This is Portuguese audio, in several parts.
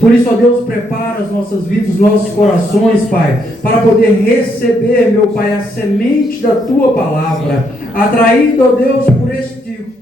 Por isso, ó Deus, prepara as nossas vidas, os nossos corações, Pai, para poder receber, meu Pai, a semente da Tua palavra, atraído, ó Deus,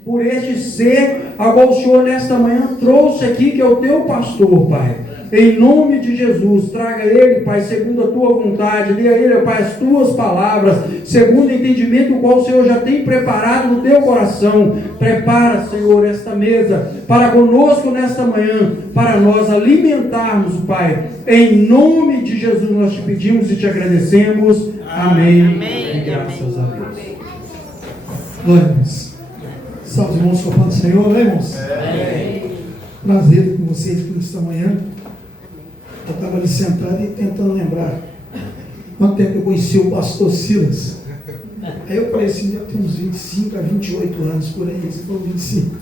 por este ser, a qual o Senhor nesta manhã trouxe aqui, que é o Teu pastor, Pai. Em nome de Jesus, traga ele, Pai, segundo a Tua vontade, dê a ele, Pai, as Tuas palavras, segundo o entendimento o qual o Senhor já tem preparado no Teu coração. Prepara, Senhor, esta mesa para conosco nesta manhã, para nós alimentarmos, Pai. Em nome de Jesus nós te pedimos e te agradecemos. Amém. Amém. E graças a Deus. Glória a Deus. Salve, irmãos, com a paz do Senhor, né, irmãos? Prazer com vocês por esta manhã. Eu estava ali sentado e tentando lembrar quanto tempo eu conheci o pastor Silas. Aí eu falei assim, deve ter uns 25 a 28 anos por aí. Você falou 25.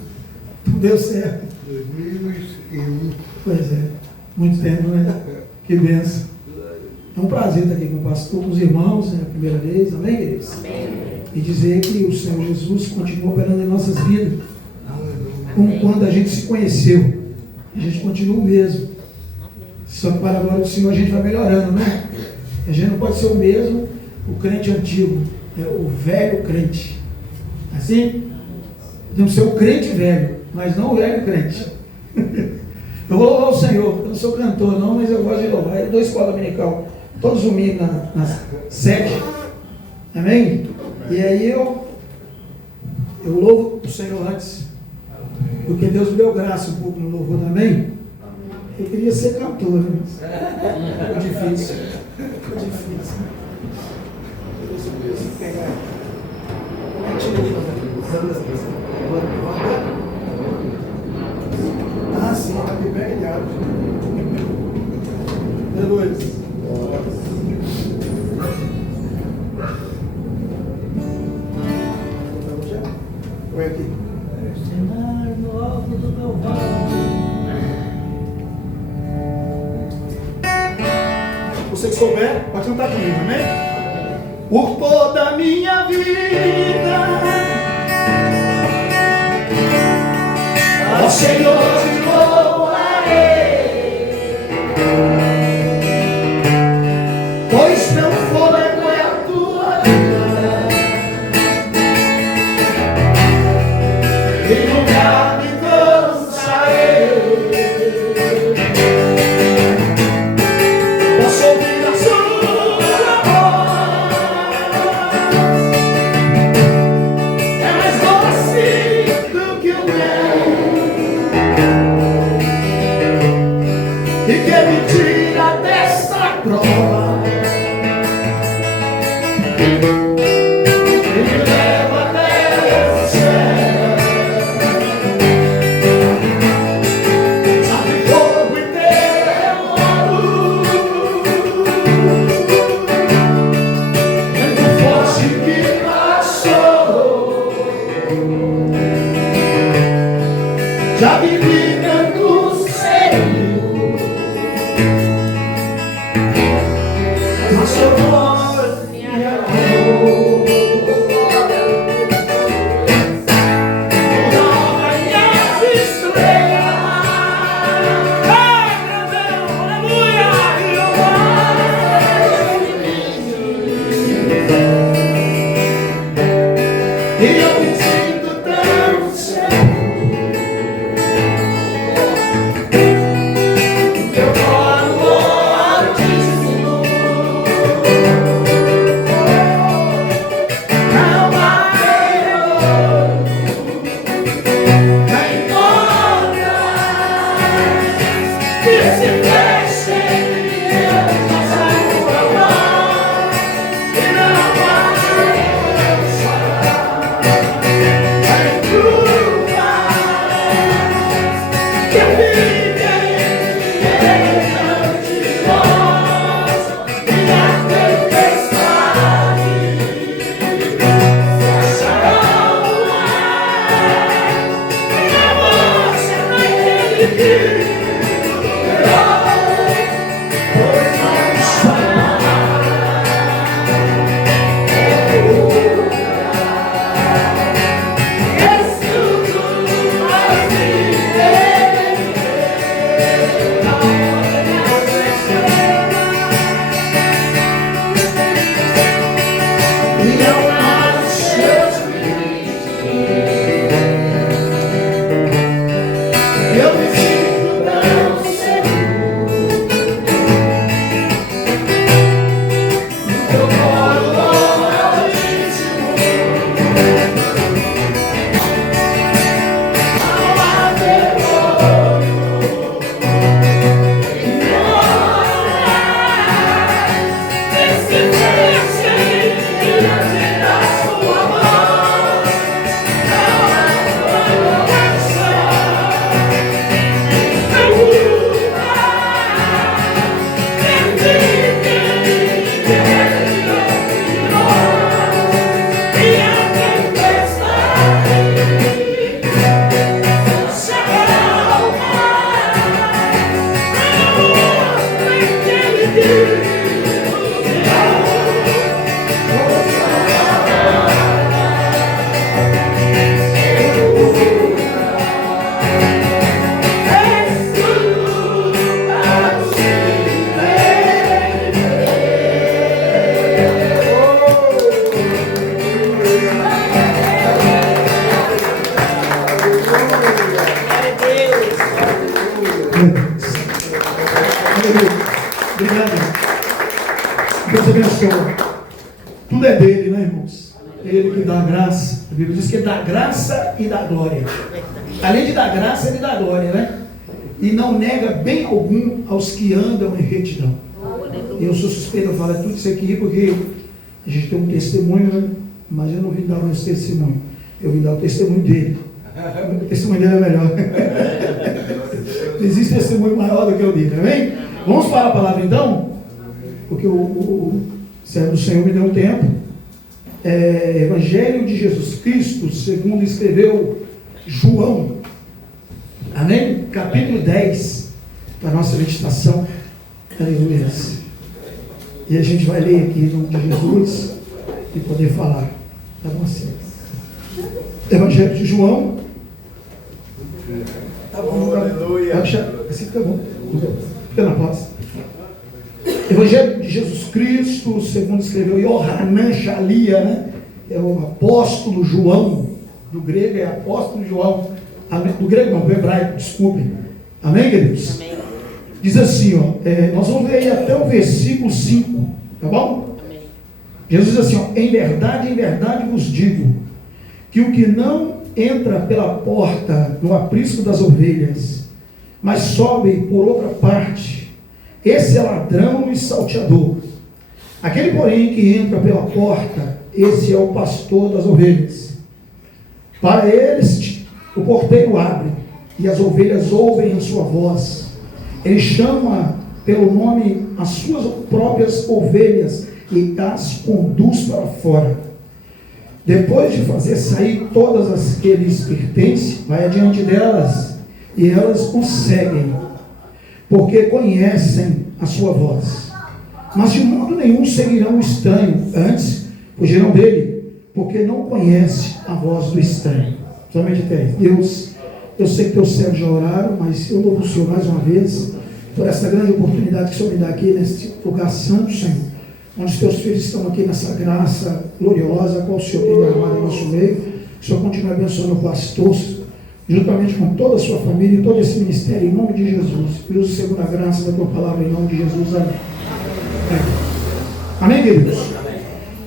Não deu certo. 2001. Pois é, muito tempo, né? Que benção. É um prazer estar aqui com o pastor, com os irmãos, é a primeira vez, amém, queridos? Amém. E dizer que o Senhor Jesus continua operando em nossas vidas, como quando a gente se conheceu. A gente continua o mesmo. Só que para agora o Senhor a gente vai melhorando, né? A gente não pode ser o mesmo, o crente antigo, o velho crente. Assim? Podemos ser o crente velho, mas não o velho crente. Eu vou louvar o Senhor, eu não sou cantor não, mas eu gosto de louvar. Eu dou escola dominical todos os domingos nas 7. Amém? E aí eu louvo o Senhor antes, porque Deus me deu graça um pouco no louvor também. Eu queria ser cantor, né? Ficou difícil. Ficou difícil. Deixa eu pegar. Ah, sim, a pega de água. Aleluia. Oi aqui. Cenário no alto do Calvário. Você que souber, pode cantar comigo, amém? Por toda a minha vida, ao Senhor te louvarei, pois meu fôlego é a tua vida, em lugar me cansarei. Posso ouvir a sua voz, é mais doce do que o mel, e quer me tirar dessa prova, e me leva até o céu. Sabe fogo e terremoto, vento forte que passou. Já vivi tanto seio, Deus abençoe. Tudo é dele, né, irmãos? Ele que dá graça. A Bíblia diz que ele dá graça e dá glória. Além de dar graça, ele dá glória, né? E não nega bem algum aos que andam em retidão. Eu sou suspeito, eu falo tudo isso aqui porque a gente tem um testemunho, né? Mas eu não vim dar o meu testemunho. Eu vim dar o testemunho dele. O testemunho dele é melhor. Existe testemunho maior do que o dele, amém? Vamos para a palavra então? Porque o servo do Senhor me deu um tempo. Evangelho de Jesus Cristo, segundo escreveu João. Amém? Capítulo 10, para a nossa meditação. Aleluia. E a gente vai ler aqui em nome de Jesus e poder falar para você. Evangelho de João. Tá bom, aleluia. Assim fica bom. Fica na paz. Evangelho de Jesus Cristo, segundo escreveu Yohanan Shalia, né? É o apóstolo João. Do grego é apóstolo João. Do grego não, do hebraico, desculpe. Amém, queridos? Amém. Diz assim, nós vamos ler aí até o versículo 5, tá bom? Amém. Jesus diz assim, em verdade vos digo, que o que não entra pela porta no aprisco das ovelhas, mas sobe por outra parte, esse é ladrão e salteador. Aquele, porém, que entra pela porta, esse é o pastor das ovelhas. Para eles, o porteiro abre, e as ovelhas ouvem a sua voz. Ele chama pelo nome as suas próprias ovelhas e as conduz para fora. Depois de fazer sair todas as que lhes pertencem, vai adiante delas, e elas o seguem, porque conhecem a sua voz. Mas de modo nenhum seguirão o estranho, antes fugirão dele, porque não conhece a voz do estranho. Somente até Deus, eu sei que teus servos já oraram, mas eu louvo o Senhor mais uma vez, por essa grande oportunidade que o Senhor me dá aqui, nesse lugar santo, Senhor, onde os teus filhos estão aqui nessa graça gloriosa, a qual o Senhor tem derramado em nosso meio. O Senhor continue abençoando o pastor, juntamente com toda a sua família e todo esse ministério, em nome de Jesus. E use segundo a graça da tua palavra, em nome de Jesus. Amém. Amém, queridos?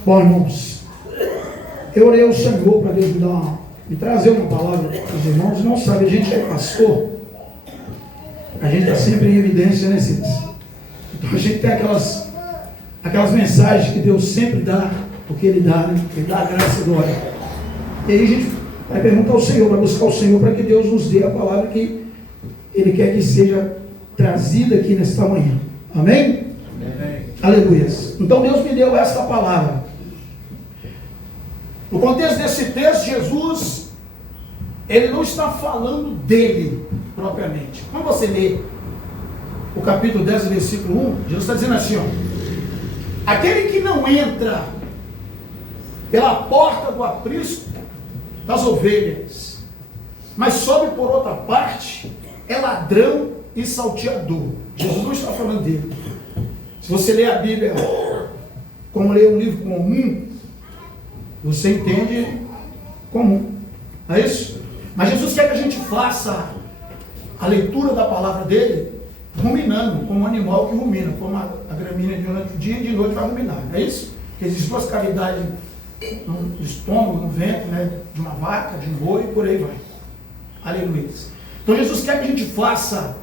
Bom, irmãos, eu orei ao Senhor para Deus me trazer uma palavra para os irmãos. Não sabe, a gente é pastor, a gente está sempre em evidência, né, Cícero? Então a gente tem aquelas mensagens que Deus sempre dá, porque Ele dá, né? Ele dá a graça e glória. E aí a gente vai perguntar ao Senhor, vai buscar o Senhor para que Deus nos dê a palavra que Ele quer que seja trazida aqui nesta manhã. Amém? Amém. Aleluia. Então Deus me deu esta palavra. No contexto desse texto, Jesus, Ele não está falando dele propriamente. Quando você lê o capítulo 10, versículo 1, Jesus está dizendo assim, aquele que não entra pela porta do aprisco das ovelhas, mas sobe por outra parte, é ladrão e salteador. Jesus não está falando dele. Se você lê a Bíblia como ler um livro comum, você entende comum. Não é isso? Mas Jesus quer que a gente faça a leitura da palavra dele ruminando, como um animal que rumina, como a gramínea durante o dia e de noite vai ruminar. Não é isso? Porque existem duas cavidades no estômago, no ventre, né, de uma vaca, de um boi e por aí vai. Aleluia. Então Jesus quer que a gente faça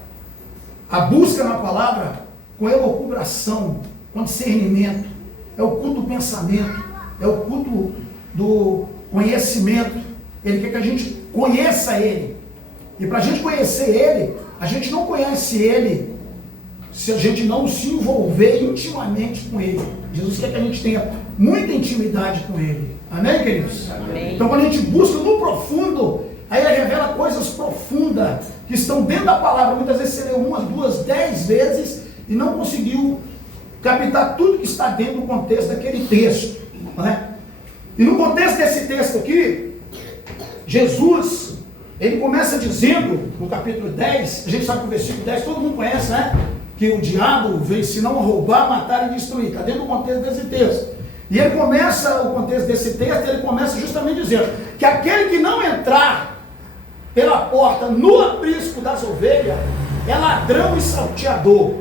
a busca na palavra com elucubração, com discernimento. É o culto do pensamento, é o culto do conhecimento. Ele quer que a gente conheça Ele. E para a gente conhecer Ele, a gente não conhece Ele se a gente não se envolver intimamente com Ele. Jesus quer que a gente tenha muita intimidade com Ele. Amém, queridos? Amém. Então, quando a gente busca no profundo, aí Ele revela coisas profundas que estão dentro da palavra. Muitas vezes você leu 1, 2, 10 vezes e não conseguiu captar tudo que está dentro do contexto daquele texto. Não é? E no contexto desse texto aqui, Jesus, ele começa dizendo, no capítulo 10, a gente sabe que o versículo 10, todo mundo conhece, né? Que o diabo veio senão a roubar, matar e destruir. Está dentro do contexto desse texto. E ele começa, o contexto desse texto, ele começa justamente dizendo que aquele que não entrar pela porta no aprisco das ovelhas é ladrão e salteador.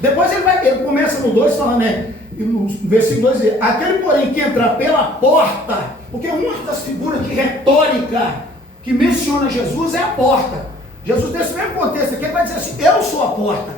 Depois ele começa no 2 falando, né? No versículo 2, aquele porém que entrar pela porta, porque uma das figuras de retórica que menciona Jesus é a porta. Jesus, nesse mesmo contexto aqui, ele vai dizer assim, eu sou a porta.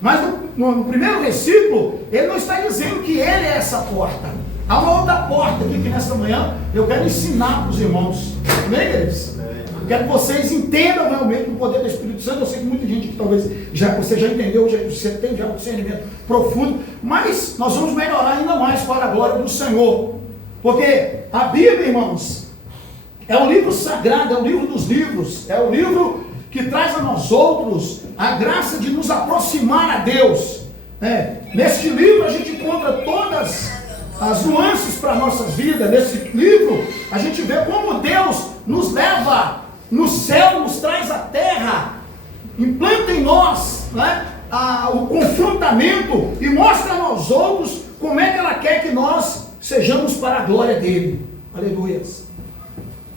Mas no primeiro versículo, ele não está dizendo que ele é essa porta. Há uma outra porta aqui que nesta manhã eu quero ensinar para os irmãos. Amém, queridos? Quero que vocês entendam realmente o poder do Espírito Santo. Eu sei que muita gente que talvez você já entendeu, você tem já um discernimento profundo, mas nós vamos melhorar ainda mais para a glória do Senhor. Porque a Bíblia, irmãos, é o livro sagrado, é o livro dos livros, é o livro que traz a nós outros a graça de nos aproximar a Deus. Neste livro a gente encontra todas as nuances para a nossa vida. Nesse livro a gente vê como Deus nos leva no céu, nos traz à terra, implanta em nós, né, o confrontamento e mostra a nós outros como é que ela quer que nós sejamos para a glória dele. Aleluia.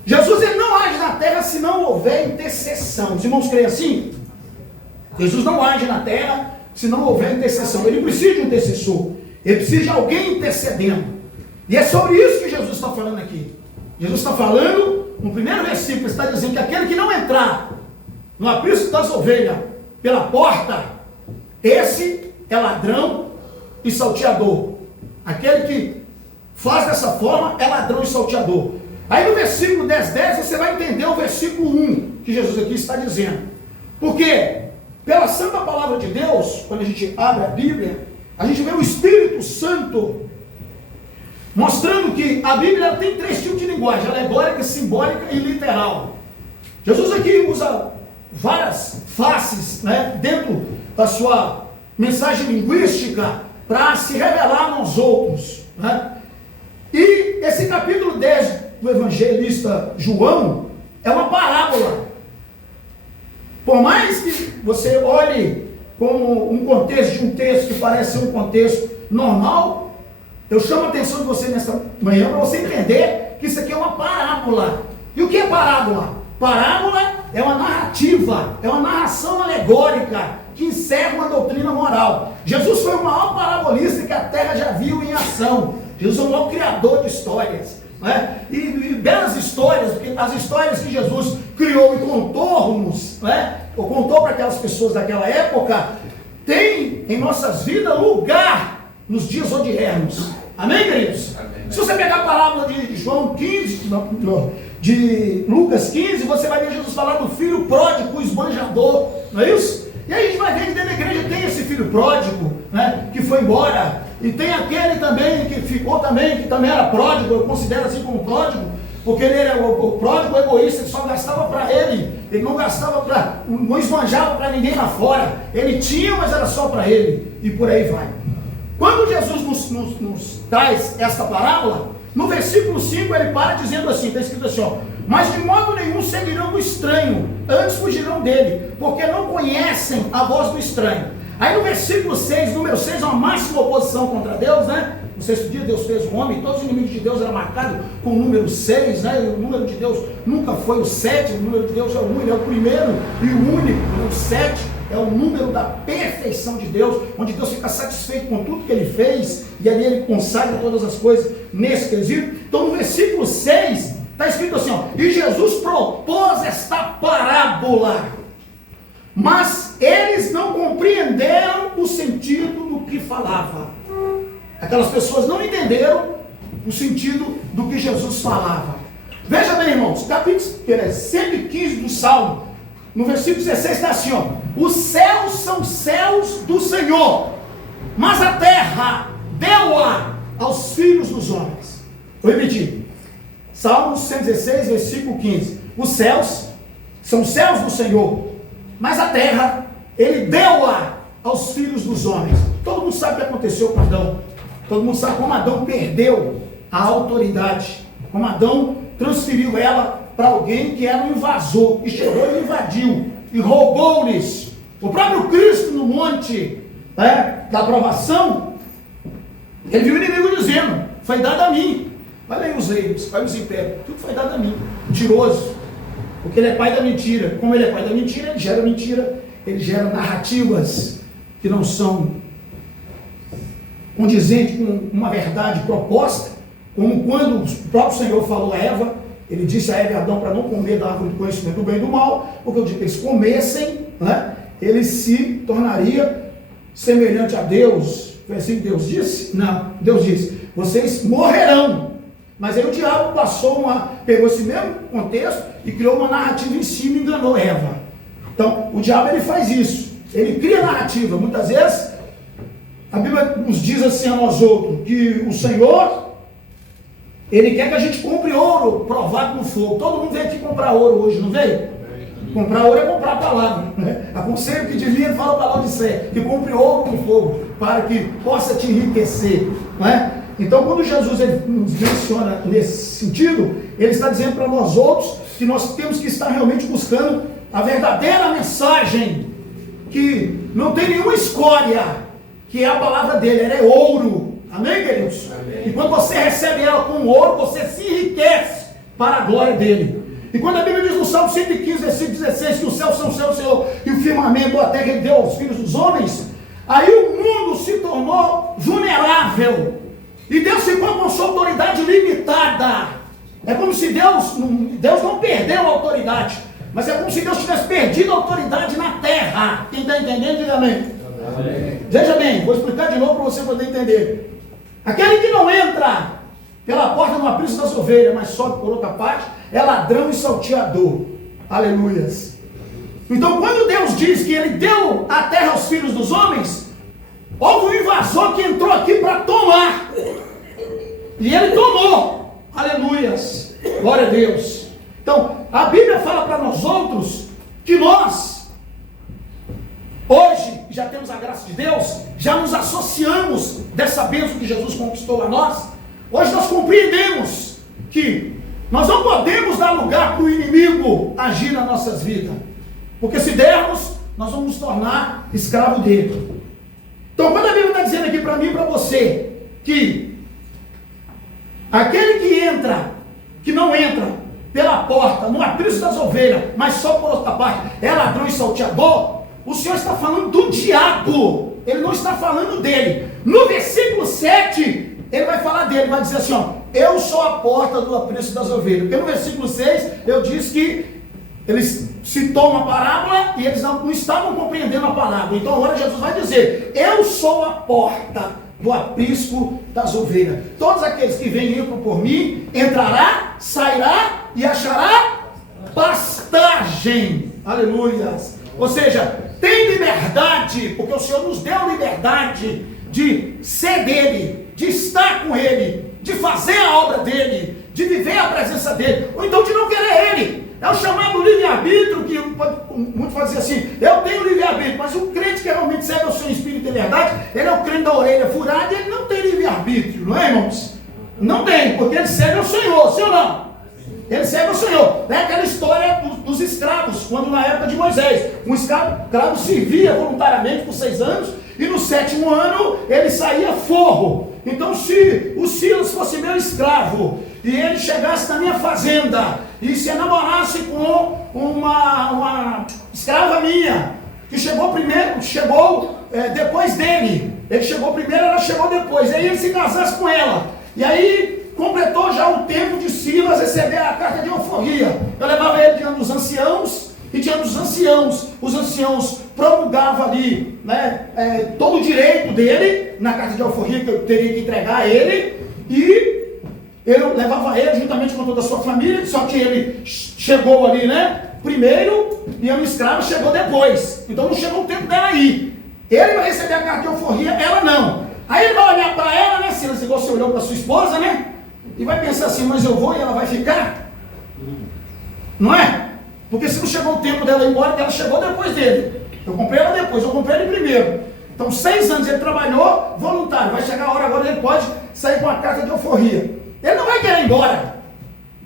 Jesus, ele não age na terra se não houver intercessão. Os irmãos creem assim? Jesus não age na terra se não houver intercessão. Ele precisa de um intercessor. Ele precisa de alguém intercedendo. E é sobre isso que Jesus está falando aqui. Jesus está falando, no primeiro versículo, está dizendo que aquele que não entrar no aprisco das ovelhas pela porta, esse é ladrão e salteador. Aquele que faz dessa forma é ladrão e salteador. Aí no versículo 10 você vai entender o versículo 1 que Jesus aqui está dizendo. Porque pela santa palavra de Deus, quando a gente abre a Bíblia, a gente vê o Espírito Santo mostrando que a Bíblia tem 3 tipos de linguagem: alegórica, simbólica e literal. Jesus aqui usa várias faces, né, dentro da sua mensagem linguística para se revelar aos outros, né? E esse capítulo 10 do evangelista João é uma parábola. Por mais que você olhe como um contexto de um texto que parece ser um contexto normal, eu chamo a atenção de você nesta manhã para você entender que isso aqui é uma parábola. E o que é parábola? Parábola é uma narrativa, é uma narração alegórica que encerra uma doutrina moral. Jesus foi o maior parabolista que a terra já viu em ação. Jesus é o maior criador de histórias, né? E belas histórias, porque as histórias que Jesus criou e contou-nos, né, ou contou para aquelas pessoas daquela época, tem em nossas vidas lugar nos dias odiernos. Amém, queridos? Amém. Se você pegar a parábola de João 15, de Lucas 15, você vai ver Jesus falar do filho pródigo, o esbanjador, não é isso? E aí a gente vai ver que dentro da igreja tem esse filho pródigo, né, que foi embora, e tem aquele também que ficou também, que também era pródigo, eu considero assim como pródigo, porque ele era o pródigo egoísta, ele só gastava para ele não gastava não esbanjava para ninguém lá fora, ele tinha, mas era só para ele, e por aí vai. Quando Jesus nos traz esta parábola, no versículo 5 ele para dizendo assim, está escrito assim, ó: mas de modo nenhum seguirão o estranho, antes fugirão dele, porque não conhecem a voz do estranho. Aí no versículo 6, número 6, é uma máxima oposição contra Deus, né? No sexto dia Deus fez o homem, todos os inimigos de Deus eram marcados com o número 6, né? O número de Deus nunca foi o 7, o número de Deus é o 1, ele é o primeiro e o único. O 7 é o número da perfeição de Deus, onde Deus fica satisfeito com tudo que ele fez, e ali ele consagra todas as coisas nesse quesito. Então no versículo 6, está escrito assim, ó: e Jesus propôs esta parábola, mas eles não compreenderam o sentido do que falava. Aquelas pessoas não entenderam o sentido do que Jesus falava. Veja bem, irmãos, capítulo 115 do Salmo, no versículo 16 está assim, ó: os céus são céus do Senhor, mas a terra deu-a aos filhos dos homens. Vou repetir. Salmo 116, versículo 15. Os céus são céus do Senhor, mas a terra, ele deu-a aos filhos dos homens. Todo mundo sabe o que aconteceu com Adão. Todo mundo sabe como Adão perdeu a autoridade. Como Adão transferiu ela para alguém que era um invasor. E chegou e invadiu. E roubou-lhes. O próprio Cristo no monte, né, da aprovação, ele viu o inimigo dizendo: foi dado a mim. Olha aí os reinos, olha os impérios. Tudo foi dado a mim. Mentiroso. Porque ele é pai da mentira. Como ele é pai da mentira, ele gera narrativas que não são condizentes com uma verdade proposta, como quando o próprio Senhor falou a Eva, ele disse a Eva e a Adão para não comer da árvore do conhecimento do bem e do mal, porque o dia que eles comessem, né, ele se tornaria semelhante a Deus. Foi assim que Deus disse? Não, Deus disse, vocês morrerão. Mas aí o diabo pegou esse mesmo contexto e criou uma narrativa em cima e enganou Eva. Então, o diabo ele faz isso, ele cria narrativa. Muitas vezes, a Bíblia nos diz assim a nós outros, que o Senhor, ele quer que a gente compre ouro provado no fogo. Todo mundo veio aqui comprar ouro hoje, não veio? Comprar ouro é comprar a palavra, né? Aconselho que de mim ele fala a palavra de sé, que compre ouro no fogo, para que possa te enriquecer, não é? Então, quando Jesus ele nos menciona nesse sentido, ele está dizendo para nós outros que nós temos que estar realmente buscando a verdadeira mensagem, que não tem nenhuma escória, que é a palavra dele, ela é ouro. Amém, queridos? Amém. E quando você recebe ela com ouro, você se enriquece para a glória dele. E quando a Bíblia diz no Salmo 115, versículo 16, que os céus são o céu do Senhor e o firmamento a terra ele deu aos filhos dos homens, aí o mundo se tornou vulnerável. E Deus ficou com sua autoridade limitada. É como se Deus não perdeu a autoridade, mas é como se Deus tivesse perdido a autoridade na terra. Quem está entendendo, diga amém. Amém. Veja bem, vou explicar de novo para você poder entender. Aquele que não entra pela porta do aprisco das ovelhas, mas sobe por outra parte, é ladrão e salteador. Aleluias. Então, quando Deus diz que ele deu a terra aos filhos dos homens, houve um invasor que entrou aqui para tomar. E ele tomou. Aleluias. Glória a Deus. Então, a Bíblia fala para nós outros que nós, hoje, já temos a graça de Deus, já nos associamos dessa bênção que Jesus conquistou a nós. Hoje nós compreendemos que nós não podemos dar lugar para o inimigo agir nas nossas vidas. Porque se dermos, nós vamos nos tornar escravo dele. Então, quando a Bíblia está dizendo aqui para mim e para você, que aquele que não entra pela porta, no aprisco das ovelhas, mas só por outra parte, é ladrão e salteador, o Senhor está falando do diabo, ele não está falando dele. No versículo 7, ele vai falar dele, vai dizer assim, ó, eu sou a porta do aprisco das ovelhas. Porque no versículo 6, eu disse que eles citou uma parábola e eles não estavam compreendendo a palavra. Então agora Jesus vai dizer, eu sou a porta do aprisco das ovelhas. Todos aqueles que vêm e entram por mim, entrará, sairá e achará pastagem. Aleluia. Ou seja, tem liberdade, porque o Senhor nos deu liberdade de ser dele, de estar com ele, de fazer a obra dele, de viver a presença dele, ou então de não querer ele. É o chamado livre-arbítrio, que muitos fazem assim, eu tenho livre-arbítrio, mas o crente que realmente serve ao seu espírito de verdade, ele é o crente da orelha furada e ele não tem livre-arbítrio, não é, irmãos? Não tem, porque ele serve ao Senhor, sim ou não? Ele serve ao Senhor. É aquela história dos escravos, quando na época de Moisés, um escravo servia voluntariamente por 6 anos, e no 7º ano ele saía forro. Então, se o Silas fosse meu escravo, e ele chegasse na minha fazenda, e se namorasse com uma escrava minha, que chegou depois dele, ele chegou primeiro, ela chegou depois, aí ele se casasse com ela, e aí completou já o tempo de Silas receber a carta de alforria. Eu levava ele diante dos anciãos, e diante dos anciãos, os anciãos promulgavam ali, né, todo o direito dele, na carta de alforria que eu teria que entregar a ele, e eu levava ele juntamente com toda a sua família, só que ele chegou ali, né, primeiro, e a minha escrava chegou depois, então não chegou o tempo dela aí. Ele vai receber a carta de alforria, ela não. Aí ele vai olhar para ela, né, Silas, igual você olhou para sua esposa, né, e vai pensar assim, mas eu vou e ela vai ficar? Não é? Porque se não chegou o tempo dela ir embora, ela chegou depois dele. Eu comprei ela depois, eu comprei ele primeiro. Então 6 anos ele trabalhou voluntário, vai chegar a hora agora ele pode sair com a carta de alforria. Ele não vai querer ir embora,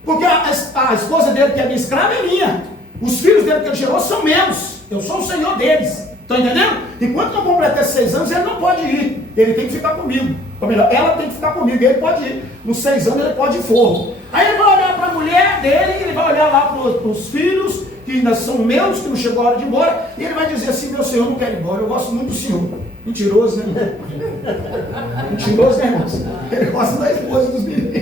porque a esposa dele, que é minha escrava, é minha. Os filhos dele que ele gerou são meus, eu sou o Senhor deles. Estão entendendo? Enquanto não completar 6 anos, ele não pode ir, ele tem que ficar comigo. Ou melhor, ela tem que ficar comigo, ele pode ir. Nos 6 anos ele pode ir forro. Aí ele vai olhar para a mulher dele, ele vai olhar lá para os filhos, que ainda são meus, que não chegou a hora de ir embora, e ele vai dizer assim, meu Senhor, não quero ir embora, eu gosto muito do Senhor. Mentiroso, né? Mentiroso, né, irmãos? Ele gosta da esposa dos meninos.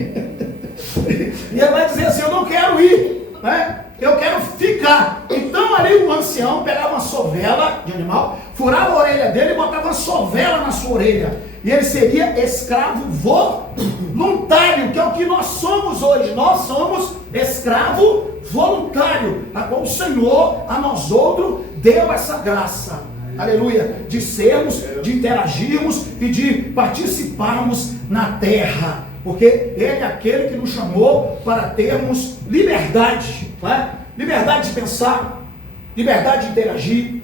E ele vai dizer assim, eu não quero ir, né? Eu quero ficar. Então ali o ancião pegava uma sovela de animal, furava a orelha dele e botava uma sovela na sua orelha. E ele seria escravo voluntário, que é o que nós somos hoje. Nós somos escravo voluntário, a qual o Senhor a nós outros deu essa graça. Aleluia, de sermos, de interagirmos e de participarmos na terra, porque Ele é aquele que nos chamou para termos liberdade, né? Liberdade de pensar, liberdade de interagir,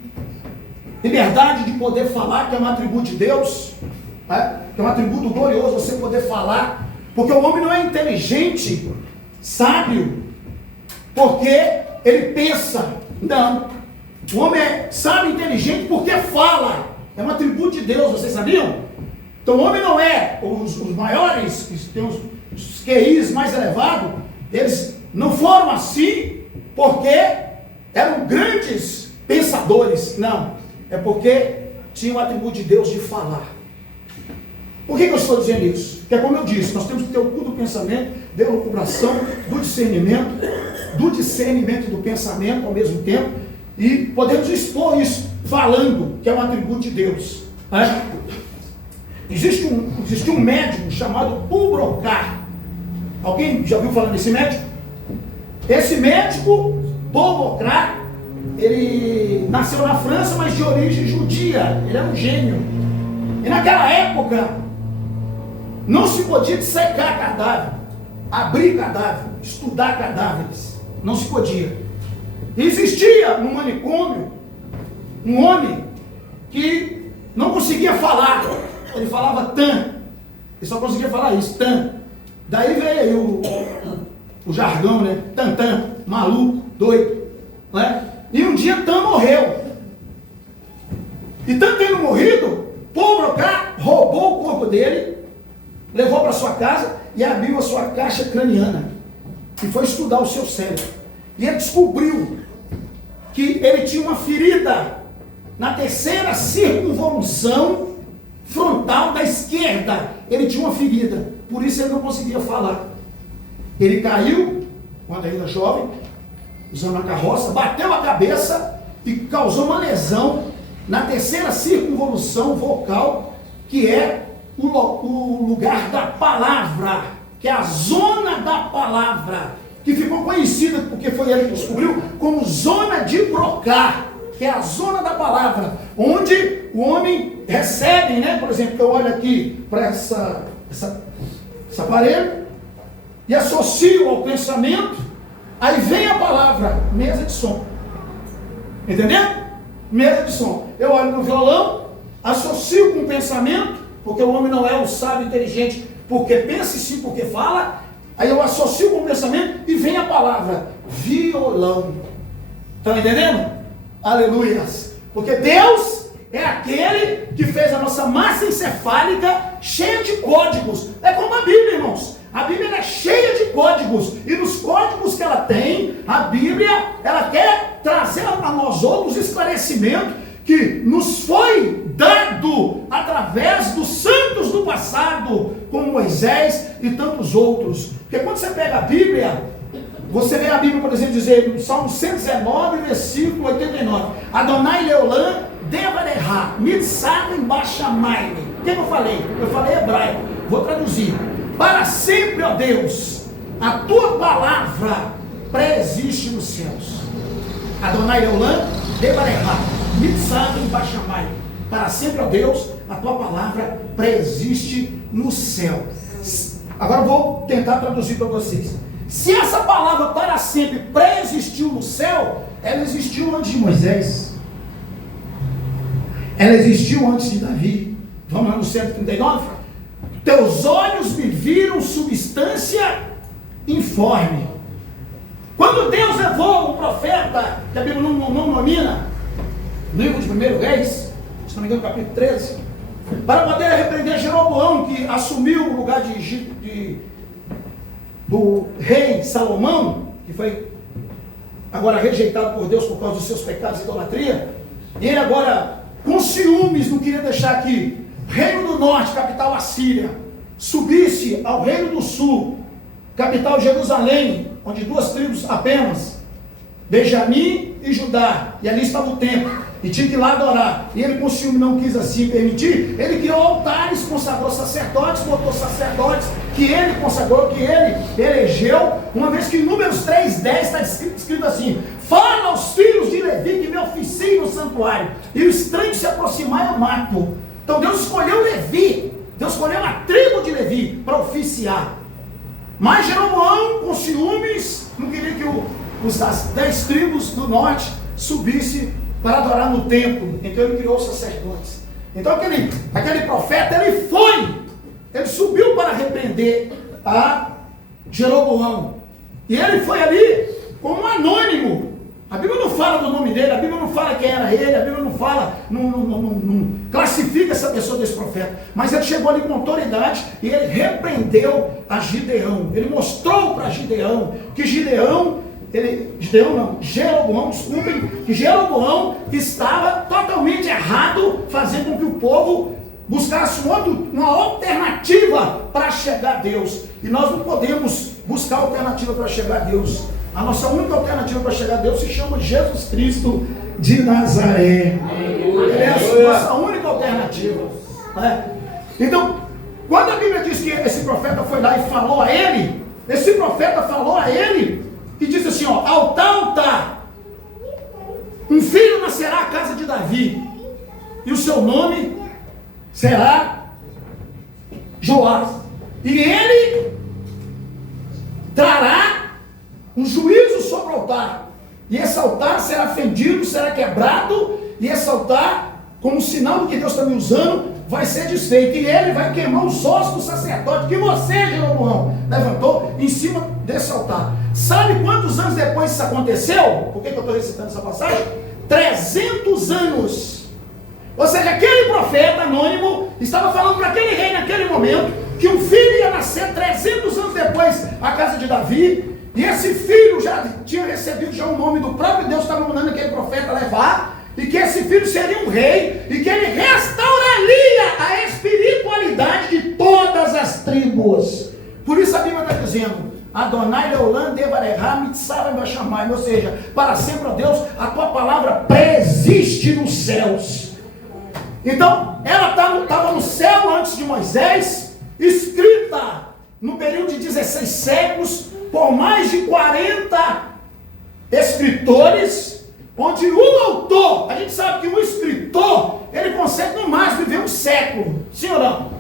liberdade de poder falar, que é um atributo de Deus, né? Que é um atributo glorioso você poder falar, porque o homem não é inteligente, sábio, porque ele pensa, não. O homem é sábio e inteligente porque fala. É um atributo de Deus, vocês sabiam? Então o homem não é, os maiores, que têm os QIs mais elevados, eles não foram assim porque eram grandes pensadores. Não, é porque tinham o atributo de Deus de falar. Por que eu estou dizendo isso? Porque é como eu disse, nós temos que ter o culto do pensamento, da elucubração, do discernimento do pensamento ao mesmo tempo. E podemos expor isso falando, que é um atributo de Deus. Né? Existe um médico chamado Paul-Broca. Alguém já ouviu falar desse médico? Esse médico, Paul-Broca, ele nasceu na França, mas de origem judia. Ele é um gênio. E naquela época, não se podia dissecar cadáver, abrir cadáver, estudar cadáveres. Não se podia. Existia no manicômio um homem que não conseguia falar. Ele falava tan. Ele só conseguia falar isso, tan. Daí veio aí o jargão, né? Tan, maluco, doido. Né? E um dia Tan morreu. E Tan tendo morrido, Paul-Broca roubou o corpo dele, levou para sua casa e abriu a sua caixa craniana. E foi estudar o seu cérebro. E ele descobriu que ele tinha uma ferida na terceira circunvolução frontal da esquerda. Ele tinha uma ferida, por isso ele não conseguia falar. Ele caiu, quando ainda jovem, usando a carroça, bateu a cabeça e causou uma lesão na terceira circunvolução vocal, que é o lugar da palavra, que é a zona da palavra, que ficou conhecida, porque foi ele que descobriu, como zona de Broca, que é a zona da palavra, onde o homem recebe, né? Por exemplo, eu olho aqui para esse aparelho e associo ao pensamento, aí vem a palavra, mesa de som. Entendeu? Mesa de som. Eu olho no violão, associo com o pensamento, porque o homem não é o sábio inteligente, porque pensa e sim porque fala. Aí eu associo com o pensamento e vem a palavra violão. Estão entendendo? Aleluias. Porque Deus é aquele que fez a nossa massa encefálica cheia de códigos. É como a Bíblia, irmãos. A Bíblia é cheia de códigos. E nos códigos que ela tem, a Bíblia, ela quer trazer a nós outros esclarecimento que nos foi dado através dos santos do passado, como Moisés e tantos outros. Porque quando você pega a Bíblia, você vê a Bíblia, por exemplo, dizer no Salmo 119, versículo 89, Adonai Leolam Devareha, Mitzavim Bachamai. O que eu falei? Eu falei hebraico, vou traduzir. Para sempre, ó Deus, a tua palavra pré-existe nos céus. Adonai Leolam Devareha, Mitzavim Bachamai. Para sempre, ó Deus, a tua palavra pré-existe no céu. Agora eu vou tentar traduzir para vocês. Se essa palavra para sempre pré-existiu no céu, ela existiu antes de Moisés. Ela existiu antes de Davi. Vamos lá no 139? Teus olhos me viram substância informe. Quando Deus levou o profeta, que a Bíblia não nomina, no livro de 1 Reis, se não me engano, capítulo 13, para poder repreender Jeroboão, que assumiu o lugar do rei Salomão, que foi agora rejeitado por Deus por causa dos seus pecados de idolatria, e ele agora com ciúmes, não queria deixar que Reino do Norte, capital Assíria, subisse ao Reino do Sul, capital Jerusalém, onde 2 tribos apenas, Benjamim e Judá, e ali estava o templo, e tinha que ir lá adorar, e ele com ciúme não quis assim permitir, ele criou altares, consagrou sacerdotes, botou sacerdotes, que ele consagrou, que ele elegeu, uma vez que em Números 3:10 está escrito assim: fala aos filhos de Levi que me oficiem no santuário, e o estranho se aproximar eu mato. Então Deus escolheu Levi, Deus escolheu a tribo de Levi para oficiar. Mas Jeroboão, com ciúmes, não queria que as 10 tribos do norte subissem para adorar no templo. Então ele criou os sacerdotes. Então aquele profeta, ele subiu para repreender a Jeroboão. E ele foi ali como um anônimo. A Bíblia não fala do nome dele, a Bíblia não fala quem era ele, a Bíblia não fala, não classifica essa pessoa desse profeta. Mas ele chegou ali com autoridade e ele repreendeu a Gideão. Ele mostrou para Gideão que Jeroboão estava totalmente errado, fazendo com que o povo buscasse uma alternativa para chegar a Deus. E nós não podemos buscar alternativa para chegar a Deus. A nossa única alternativa para chegar a Deus se chama Jesus Cristo de Nazaré. Ele é a nossa única alternativa. Né? Então, quando a Bíblia diz que esse profeta foi lá e falou a ele, esse profeta falou a ele e disse assim, ó, altar, um filho nascerá à casa de Davi, e o seu nome será Joás, e ele trará um juízo sobre o altar, e esse altar será fendido, será quebrado, e esse altar, como sinal do que Deus está me usando, vai ser desfeito, e ele vai queimar os ossos do sacerdote que você, Jeroboão, levantou em cima desse altar. Sabe quantos anos depois isso aconteceu? Por que eu estou recitando essa passagem? 300 anos. Ou seja, aquele profeta anônimo estava falando para aquele rei naquele momento que um filho ia nascer 300 anos depois à casa de Davi, e esse filho já tinha recebido já o nome do próprio Deus, estava mandando aquele profeta levar, e que esse filho seria um rei, e que ele restauraria a espiritualidade de todas as tribos. Por isso a Bíblia está dizendo, Adonai Leolam Devarerá Mitzara Bachamai, ou seja, para sempre, ó Deus, a tua palavra preexiste nos céus. Então, ela estava no céu antes de Moisés, escrita no período de 16 séculos, por mais de 40 escritores, onde um autor, a gente sabe que um escritor, ele consegue no máximo viver um século, sim ou não?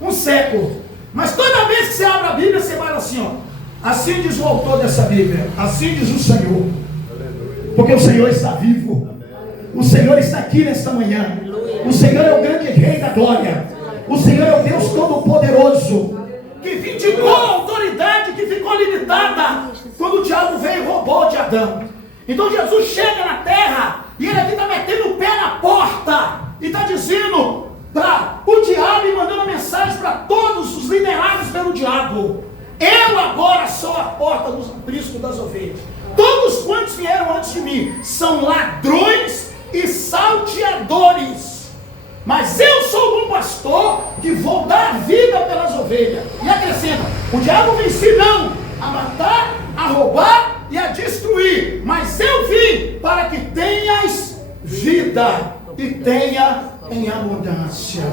Um século. Mas toda vez que você abre a Bíblia, você vai assim, ó, assim diz o autor dessa Bíblia, assim diz o Senhor, porque o Senhor está vivo, o Senhor está aqui nesta manhã, o Senhor é o grande Rei da glória, o Senhor é o Deus Todo-Poderoso, que vindicou a autoridade que ficou limitada quando o diabo veio e roubou de Adão. Então Jesus chega na terra e ele aqui está metendo o pé na porta e está dizendo para o diabo e mandando mensagem para todos os liderados pelo diabo: eu agora sou a porta do aprisco das ovelhas. Todos quantos vieram antes de mim são ladrões e salteadores, mas eu sou o bom pastor que vou dar vida pelas ovelhas. E acrescenta, o diabo me ensinou a matar, a roubar e a destruir, mas eu vim para que tenhas vida e tenha em abundância.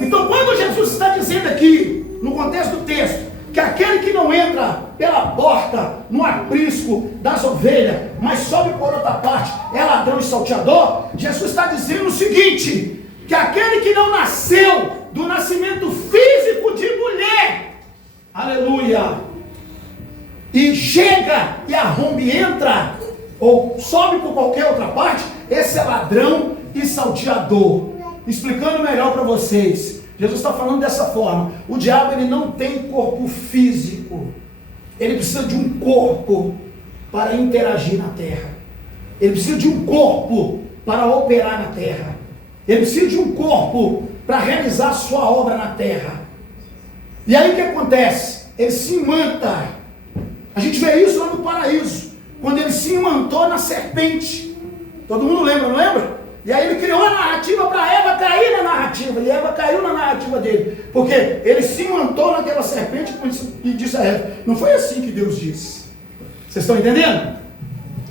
Então quando Jesus está dizendo aqui, no contexto do texto, que aquele que não entra pela porta no aprisco das ovelhas, mas sobe por outra parte, é ladrão e salteador, Jesus está dizendo o seguinte, que aquele que não nasceu do nascimento físico de mulher, aleluia, e chega e arromba e entra, ou sobe por qualquer outra parte, esse é ladrão e salteador. Explicando melhor para vocês, Jesus está falando dessa forma, o diabo ele não tem corpo físico, ele precisa de um corpo para interagir na terra, ele precisa de um corpo para operar na terra, ele precisa de um corpo para realizar sua obra na terra. E aí o que acontece? Ele se imanta. A gente vê isso lá no paraíso, quando ele se imantou na serpente. Todo mundo lembra, não lembra? E aí ele criou a narrativa para Eva cair na narrativa. E Eva caiu na narrativa dele. Porque ele se montou naquela serpente e disse a Eva. Não foi assim que Deus disse. Vocês estão entendendo?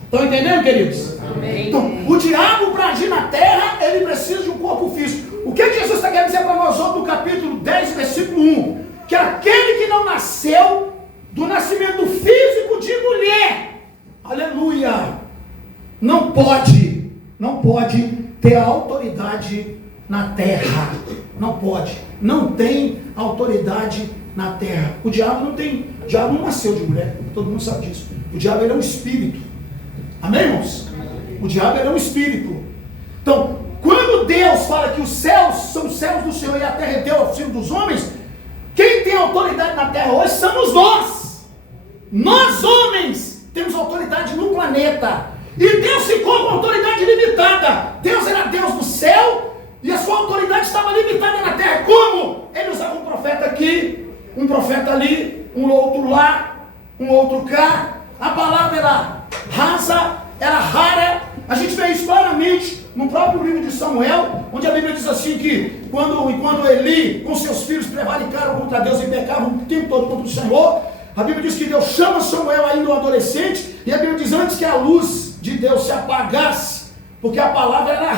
Estão entendendo, queridos? Amém. Então, o diabo, para agir na terra, ele precisa de um corpo físico. O que Jesus está querendo dizer para nós outro no capítulo 10, versículo 1? Que aquele que não nasceu do nascimento físico de mulher, aleluia, não pode ter autoridade na terra. Não pode. Não tem autoridade na terra. O diabo não nasceu de mulher, todo mundo sabe disso. O diabo ele é um espírito. Amém, irmãos? O diabo ele é um espírito. Então, quando Deus fala que os céus são os céus do Senhor e a terra é teu, é o filho dos homens, quem tem autoridade na terra hoje somos nós. Nós, homens, temos autoridade no planeta. E Deus ficou com autoridade limitada. Deus era Deus do céu e a sua autoridade estava limitada na terra. Como? Ele usava um profeta aqui, um profeta ali, um outro lá, um outro cá. A palavra era rasa, era rara. A gente vê isso claramente no próprio livro de Samuel, onde a Bíblia diz assim que enquanto Eli com seus filhos prevaricaram contra Deus e pecavam o tempo todo contra o Senhor, a Bíblia diz que Deus chama Samuel ainda um adolescente, e a Bíblia diz antes que a luz de Deus se apagasse, porque a palavra era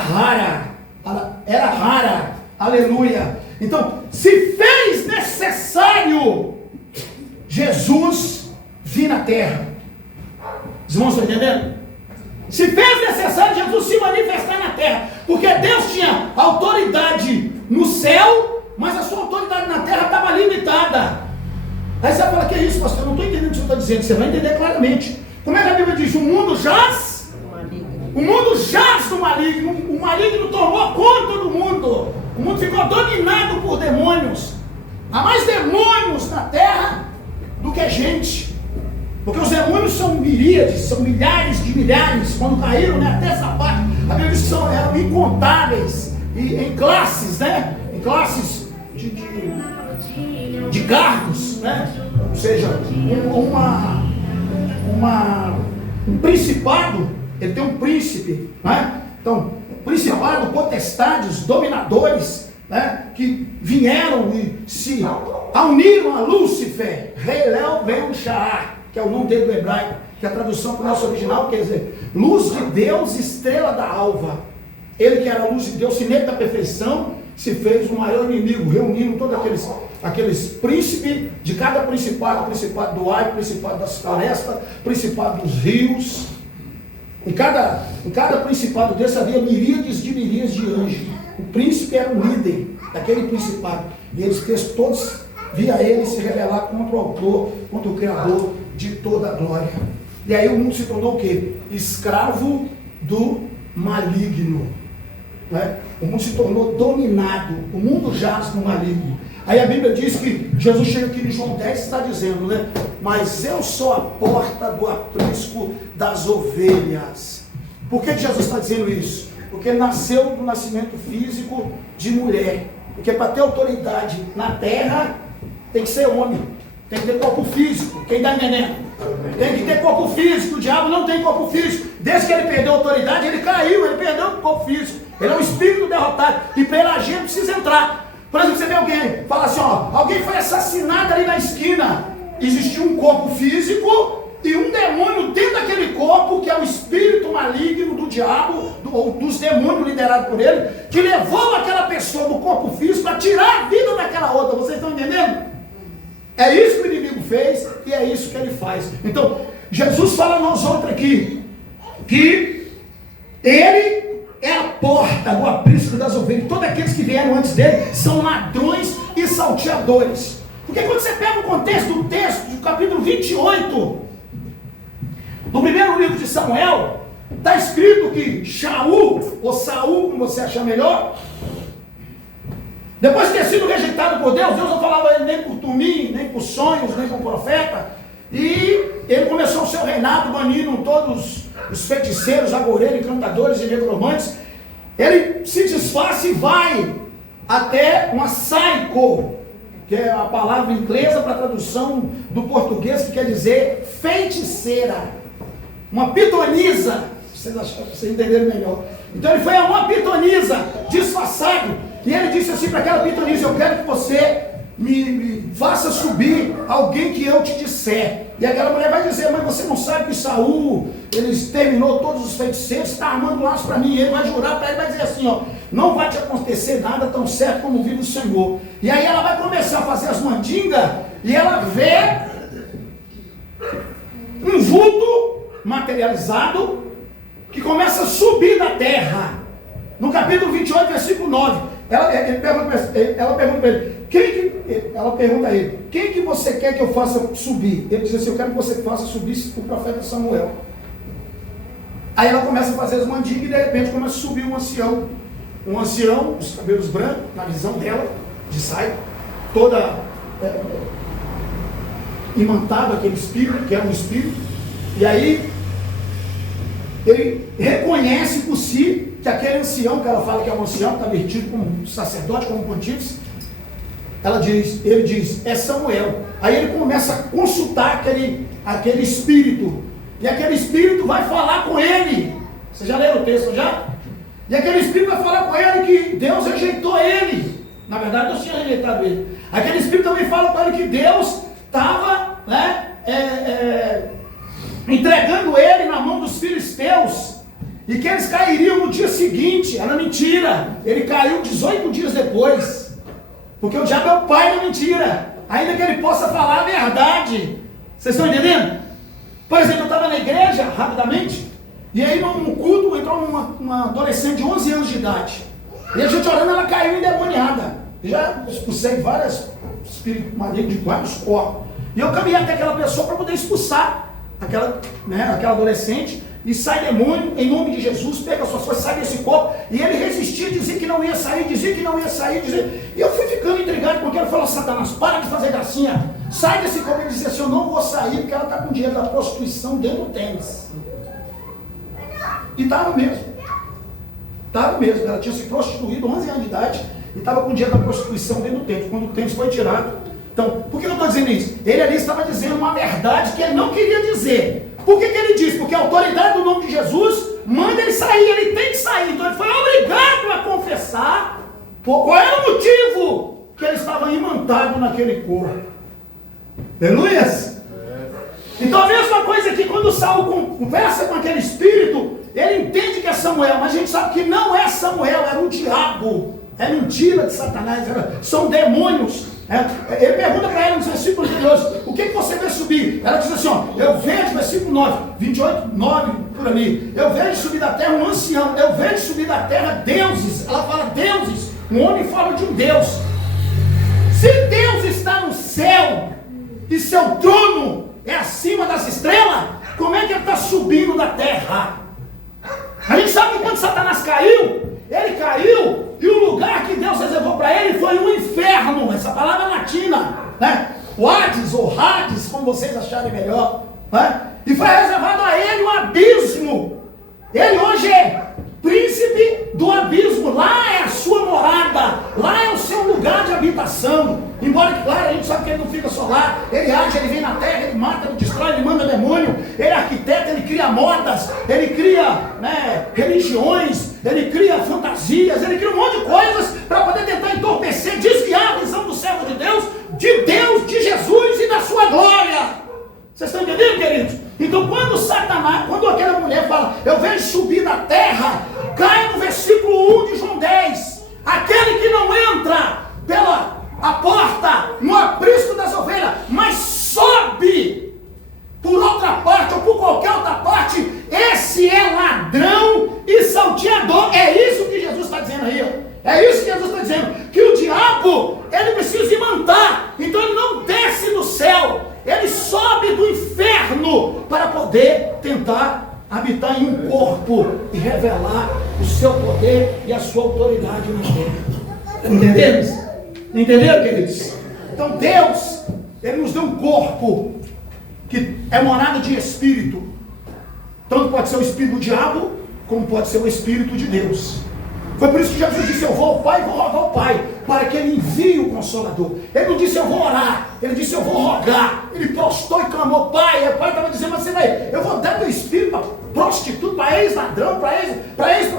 rara, aleluia. Então, se fez necessário Jesus vir na terra. Os irmãos estão entendendo? Se fez necessário Jesus se manifestar na terra, porque Deus tinha autoridade no céu, mas a sua autoridade na terra estava limitada. Aí você vai falar, que é isso, pastor? Eu não estou entendendo o que você está dizendo. Você vai entender claramente. Como é que a Bíblia diz? O mundo jaz no maligno. O maligno tomou conta do mundo. O mundo ficou dominado por demônios. Há mais demônios na terra do que gente. Porque os demônios são miríades, são milhares de milhares. Quando caíram, né, até essa parte, a Bíblia diz que eram incontáveis. E em classes, né? Em classes de cargos, né? Ou seja, um principado, ele tem um príncipe, né? Então, principado, potestades, dominadores, né? Que vieram e se uniram a Lúcifer, Rei Léo, veio Shaar, que é o nome dele do hebraico, que é a tradução para o nosso original quer dizer luz de Deus, estrela da alva. Ele que era a luz de Deus, sinete da perfeição, se fez o maior inimigo, reunindo todos aqueles príncipes de cada principado, principado do ar, principado das florestas, principado dos rios. Em cada principado desse havia miríades de anjos. O príncipe era o líder daquele principado. E eles todos via ele se rebelar contra o autor, contra o Criador de toda a glória. E aí o mundo se tornou o quê? Escravo do maligno. Né? O mundo se tornou dominado. O mundo jaz no maligno. Aí a Bíblia diz que Jesus chega aqui em João 10 e está dizendo, né? Mas eu sou a porta do aprisco das ovelhas. Por que Jesus está dizendo isso? Porque ele nasceu do nascimento físico de mulher. Porque para ter autoridade na terra, tem que ser homem. Tem que ter corpo físico. Quem está entendendo? Tem que ter corpo físico. O diabo não tem corpo físico. Desde que ele perdeu a autoridade, ele caiu, ele perdeu o corpo físico. Ele é um espírito derrotado. E para ele agir, ele precisa entrar. Por exemplo, você vê alguém, fala assim, ó, alguém foi assassinado ali na esquina. Existiu um corpo físico e um demônio dentro daquele corpo, que é o espírito maligno do diabo, ou dos demônios liderados por ele, que levou aquela pessoa do corpo físico a tirar a vida daquela outra. Vocês estão entendendo? É isso que o inimigo fez e é isso que ele faz. Então, Jesus fala a nós outros aqui, que ele é a porta do aprisco das ovelhas. Todos aqueles que vieram antes dele são ladrões e salteadores. Porque quando você pega o contexto do texto, do capítulo 28, no primeiro livro de Samuel, está escrito que Shaul, ou Saul, como você achar melhor, depois de ter sido rejeitado por Deus, Deus não falava ele nem por tumim, nem por sonhos, nem por profeta, e ele começou o seu reinado, banindo todos os feiticeiros, agoureiros, encantadores e necromantes. Ele se desfaz e vai até uma psycho, que é a palavra inglesa para a tradução do português, que quer dizer feiticeira, uma pitonisa, vocês entenderem melhor. Então ele foi a uma pitonisa, disfarçado, e ele disse assim para aquela pitonisa: eu quero que você me faça subir alguém que eu te disser. E aquela mulher vai dizer: mas você não sabe que Saul, ele exterminou todos os feiticeiros, está armando laços para mim. E ele vai jurar para ele, vai dizer assim: ó, não vai te acontecer nada tão certo como vive o Senhor. E aí ela vai começar a fazer as mandingas, e ela vê um vulto materializado que começa a subir da terra. No capítulo 28, versículo 9, ela pergunta para ele, ela pergunta a ele: quem que você quer que eu faça subir? Ele diz assim: eu quero que você faça subir o profeta Samuel. Aí ela começa a fazer as mandingas e de repente começa a subir um ancião, os cabelos brancos, na visão dela, de saia, toda imantado aquele espírito, que era um espírito. E aí ele reconhece por si que aquele ancião, que ela fala que é um ancião, está vestido como sacerdote, como pontífice, ele diz: é Samuel. Aí ele começa a consultar aquele espírito, e aquele espírito vai falar com ele. Você já leu o texto já? E aquele espírito vai falar com ele que Deus rejeitou ele. Na verdade, Deus tinha rejeitado ele. Aquele espírito também fala para ele que Deus estava entregando ele na mão dos filisteus, e que eles cairiam no dia seguinte. Era mentira, ele caiu 18 dias depois, porque o diabo é o pai da mentira, ainda que ele possa falar a verdade. Vocês estão entendendo? Por exemplo, eu estava na igreja, rapidamente, e aí num culto entrou uma adolescente de 11 anos de idade, e a gente orando, ela caiu endemoniada. Já expulsei vários espíritos malignos de vários corpos, e eu caminhei até aquela pessoa para poder expulsar aquela adolescente, e sai demônio, em nome de Jesus, pega suas forças, sai desse corpo. E ele resistia, dizia que não ia sair, e eu fui ficando intrigado, porque ele falou: Satanás, para de fazer gracinha, sai desse corpo. Ele dizia assim: eu não vou sair, porque ela está com dinheiro da prostituição dentro do tênis. E estava mesmo, ela tinha se prostituído 11 anos de idade, e estava com dinheiro da prostituição dentro do tênis. Quando o tênis foi tirado. Então, por que eu estou dizendo isso? Ele ali estava dizendo uma verdade que ele não queria dizer. Por que ele disse? Porque a autoridade do nome de Jesus manda ele sair, ele tem que sair. Então ele foi obrigado a confessar qual era o motivo que ele estava imantado naquele corpo. Aleluia! Então a mesma coisa aqui, quando Saul conversa com aquele espírito, ele entende que é Samuel, mas a gente sabe que não é Samuel, era o diabo. É mentira de Satanás, são demônios. Ele pergunta para ela nos versículos anteriores: o que você vê subir? Ela diz assim: ó, eu vejo, versículo 9, 28, 9 por ali, eu vejo subir da terra um ancião, eu vejo subir da terra deuses. Ela fala deuses, um homem fala de um Deus. Se Deus está no céu e seu trono é acima das estrelas, como é que ele está subindo da terra? A gente sabe que quando Satanás caiu, ele caiu, e o lugar que Deus reservou para ele foi o inferno. Essa palavra é latina, né? O Hades, ou Hades, como vocês acharem melhor, né? E foi reservado a ele o abismo. Ele hoje é príncipe do abismo. Lá é a sua morada, lá é o seu lugar de habitação. Embora, claro, a gente sabe que ele não fica só lá. Ele age, ele vem na terra, ele mata, ele destrói, ele manda demônio. Ele é arquiteto, ele cria modas, ele cria religiões, ele cria fantasias, ele cria um monte de coisas para poder tentar entorpecer, desviar a visão do servo de Deus, de Jesus e da sua glória. Vocês estão entendendo, queridos? Então, quando aquela mulher fala, eu vejo subir da terra, cai no versículo 1 de João 10. Aquele que não entra pela a porta, no aprisco das ovelhas, mas sobe por outra parte ou por qualquer outra parte, esse é ladrão e salteador. É isso que Jesus está dizendo aí, ó. É isso que Jesus está dizendo, que o diabo, ele precisa imantar, então ele não desce do céu, ele sobe do inferno para poder tentar habitar em um corpo e revelar o seu poder e a sua autoridade na terra. Entendemos? Entenderam, queridos? Então Deus, ele nos deu um corpo que é morada de espírito. Tanto pode ser o espírito do diabo, como pode ser o espírito de Deus. Foi por isso que Jesus disse: eu vou ao Pai, vou rogar ao Pai, para que ele envie o Consolador. Ele não disse: eu vou orar, ele disse: eu vou rogar. Ele prostou e clamou: Pai. E o Pai estava dizendo: mas você vai, eu vou dar meu espírito ex-prostituto, para ex-ladrão, para ex...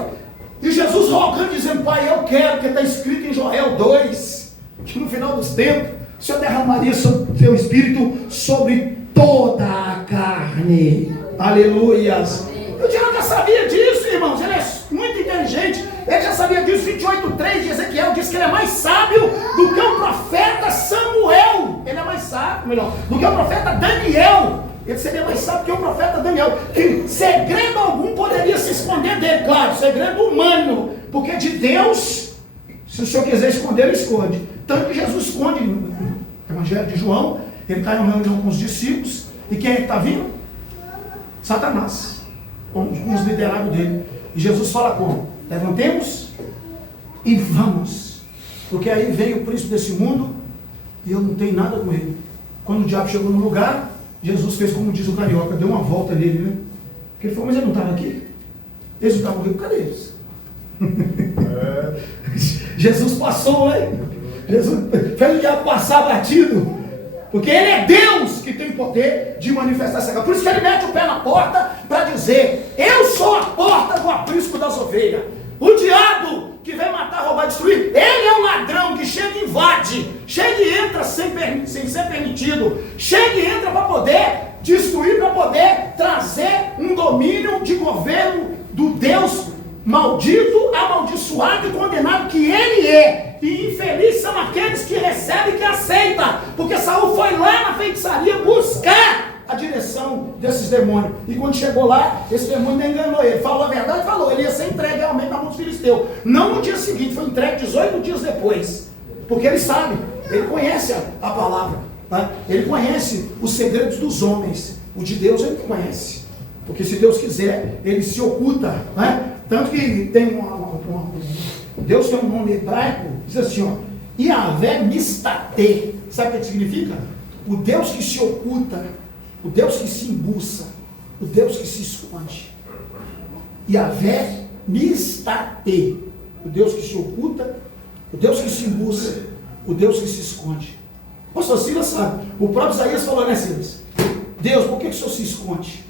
E Jesus rogando, dizendo, Pai, eu quero, porque está escrito em Joel 2, que no final dos tempos, o Senhor derramaria sobre o seu Espírito sobre toda a carne. Aleluias. O Tiago já sabia disso, irmãos, ele é muito inteligente, ele já sabia disso. 28:3 de Ezequiel diz que ele é mais sábio do que o profeta Samuel, ele é mais sábio, melhor, do que o profeta Daniel. Ele seria mais sábio que o profeta Daniel, que segredo algum poderia se esconder dele, claro, segredo humano, porque de Deus, se o Senhor quiser esconder, ele esconde. Tanto que Jesus esconde no Evangelho de João, ele está em uma reunião com os discípulos, e quem é que está vindo? Satanás, com os liderados dele. E Jesus fala como? Levantemos e vamos, porque aí veio o príncipe desse mundo, e eu não tenho nada com ele. Quando o diabo chegou no lugar, Jesus fez como diz o carioca, deu uma volta nele, né? Porque ele falou, mas ele não estava aqui? Eles não estavam aqui, cadê eles? Jesus passou, né? Jesus fez o diabo passar batido, porque ele é Deus que tem poder de manifestar essa graça. Por isso que ele mete o pé na porta para dizer, eu sou a porta do aprisco das ovelhas. O diabo que vem matar, roubar, destruir, ele é o ladrão que chega e invade, chega e entra sem ser permitido, chega e entra para poder destruir, para poder trazer um domínio de governo do Deus maldito, amaldiçoado e condenado que ele é. E infeliz são aqueles que recebem e que aceitam, porque Saul foi lá na feitiçaria buscar a direção desses demônios, e quando chegou lá, esse demônio não enganou ele, falou a verdade, falou, ele ia ser entregue realmente na mão dos filisteus, não no dia seguinte, foi entregue 18 dias depois, porque ele sabe, ele conhece a palavra, tá? Ele conhece os segredos dos homens, o de Deus ele conhece, porque se Deus quiser, ele se oculta, né? Tanto que tem Deus tem um nome hebraico, diz assim, ó, Yahvé Mistate, sabe o que significa? O Deus que se oculta, o Deus que se embuça, o Deus que se esconde. Yahvé Mistate, o Deus que se oculta, o Deus que se embuça, o Deus que se esconde. O pastor Silas sabe, o próprio Isaías falou, né, Silas? Deus, por que o Senhor se esconde?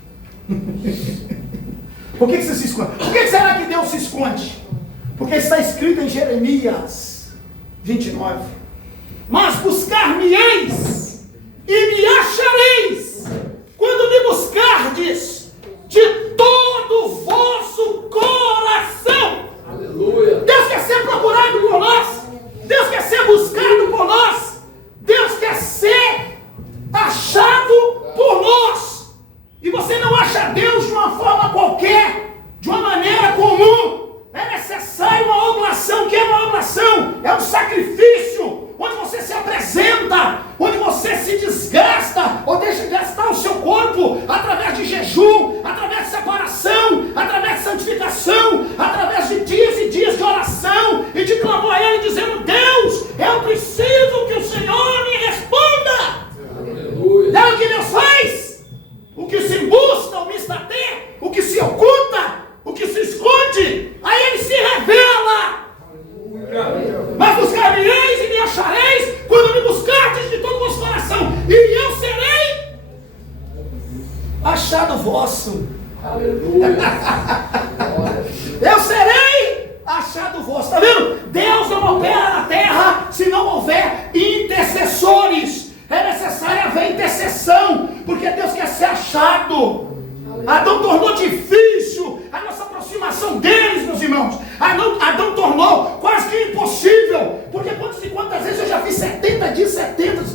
Por que você se esconde? Por que será que Deus se esconde? Porque está escrito em Jeremias 29, mas buscar-me-eis e me achareis, quando me buscardes de todo o vosso coração. Aleluia. Deus quer ser procurado por nós, Deus quer ser buscado por nós, Deus quer ser achado por nós. E você não acha Deus de uma forma qualquer, de uma maneira comum. É necessário uma oblação. Que é uma oblação? É um sacrifício, onde você se apresenta, onde você se desgasta, ou deixa de gastar o seu corpo, através de jejum, através de separação, através de santificação, através de dias e dias de oração, e de clamor a Ele, dizendo, Deus, eu preciso que o Senhor me responda. Aleluia. É o que Deus faz. O que se busca, o mistate, o que se oculta, o que se esconde, aí ele se revela. Mas buscar-me-eis e me achareis, quando me buscardes de todo o vosso coração, e eu serei achado vosso. Eu serei achado vosso. Está vendo? Deus não opera na terra se não houver intercessores. É necessário haver intercessão, porque Deus quer ser achado. Adão tornou difícil a nossa aproximação deles, meus irmãos. Adão tornou quase que impossível, porque quantas vezes eu já fiz 70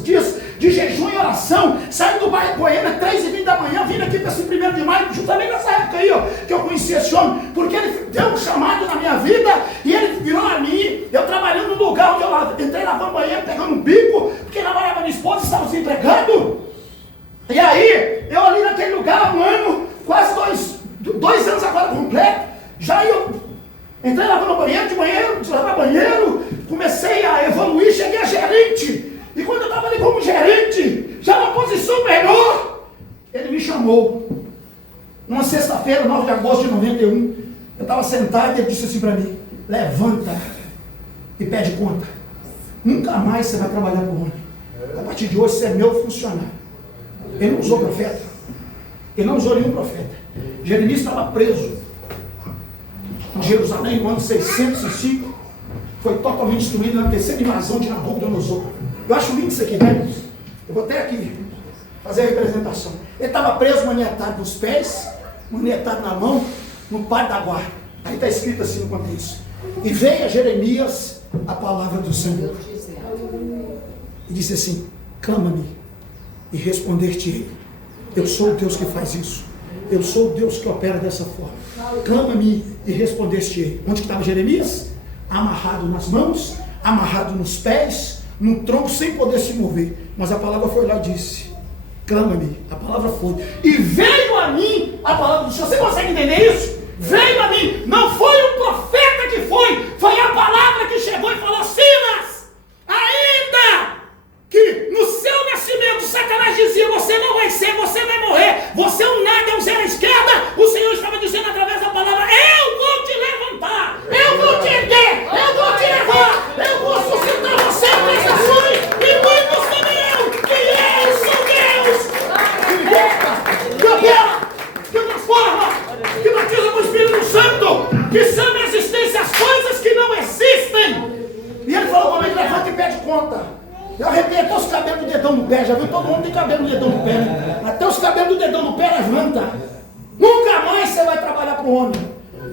dias de jejum e oração, saindo do bairro Goiânia, 3h20 da manhã, vindo aqui para esse 1º de maio, justamente nessa época aí, ó, que eu conheci esse homem, porque ele deu um chamado na minha vida, e ele virou a mim, eu trabalhando no lugar onde eu entrei lavando banheiro, pegando um bico, porque namorava minha esposa, estava desempregado. E aí, eu ali naquele lugar, um ano, quase dois anos agora completo, já eu entrei lavando banheiro, de lavar banheiro, comecei a evoluir, cheguei a gerente, e quando eu estava ali como gerente, já na posição melhor, ele me chamou, numa sexta-feira, 9 de agosto de 91, eu estava sentado e ele disse assim para mim, levanta e pede conta, nunca mais você vai trabalhar por homem, a partir de hoje você é meu funcionário. Ele não usou profeta, Ele não usou nenhum profeta. Jeremias estava preso em Jerusalém no ano 605. Foi totalmente destruído na terceira invasão de Nabucodonosor. Eu acho lindo isso aqui, né? Eu vou até aqui fazer a representação. Ele estava preso, manietado nos pés, manietado na mão, no pátio da guarda. Aí está escrito assim no contexto. E veio a Jeremias a palavra do Senhor. E disse assim: clama-me e responder-te-ei. Eu sou o Deus que faz isso. Eu sou o Deus que opera dessa forma. Clama-me e responder-te-ei. Onde que estava Jeremias? Amarrado nas mãos, amarrado nos pés, no tronco, sem poder se mover. Mas a palavra foi lá e disse: clama-me. A palavra foi. E veio a mim a palavra do Senhor. Você consegue entender isso? Veio a mim. Não foi o profeta que foi a palavra que chegou e falou: Silas, ainda que no seu nascimento Satanás dizia: você não vai ser, você vai morrer, você é um nada, é um zero à esquerda, o Senhor estava dizendo através da palavra: eu vou te levantar, eu vou te erguer, eu vou te levar, eu vou suscitar você em gerações, e muitos saberão que eu sou Deus, que liberta, que opera, que transforma, que batiza com o Espírito Santo, que chama a existência as coisas que não existem. E ele falou comigo: levanta e pede conta. Eu arrepiei até os cabelos do dedão do pé. Já viu? Todo mundo tem cabelo do dedão do pé, né? Até os cabelos do dedão do pé levanta. Nunca mais você vai trabalhar para o homem.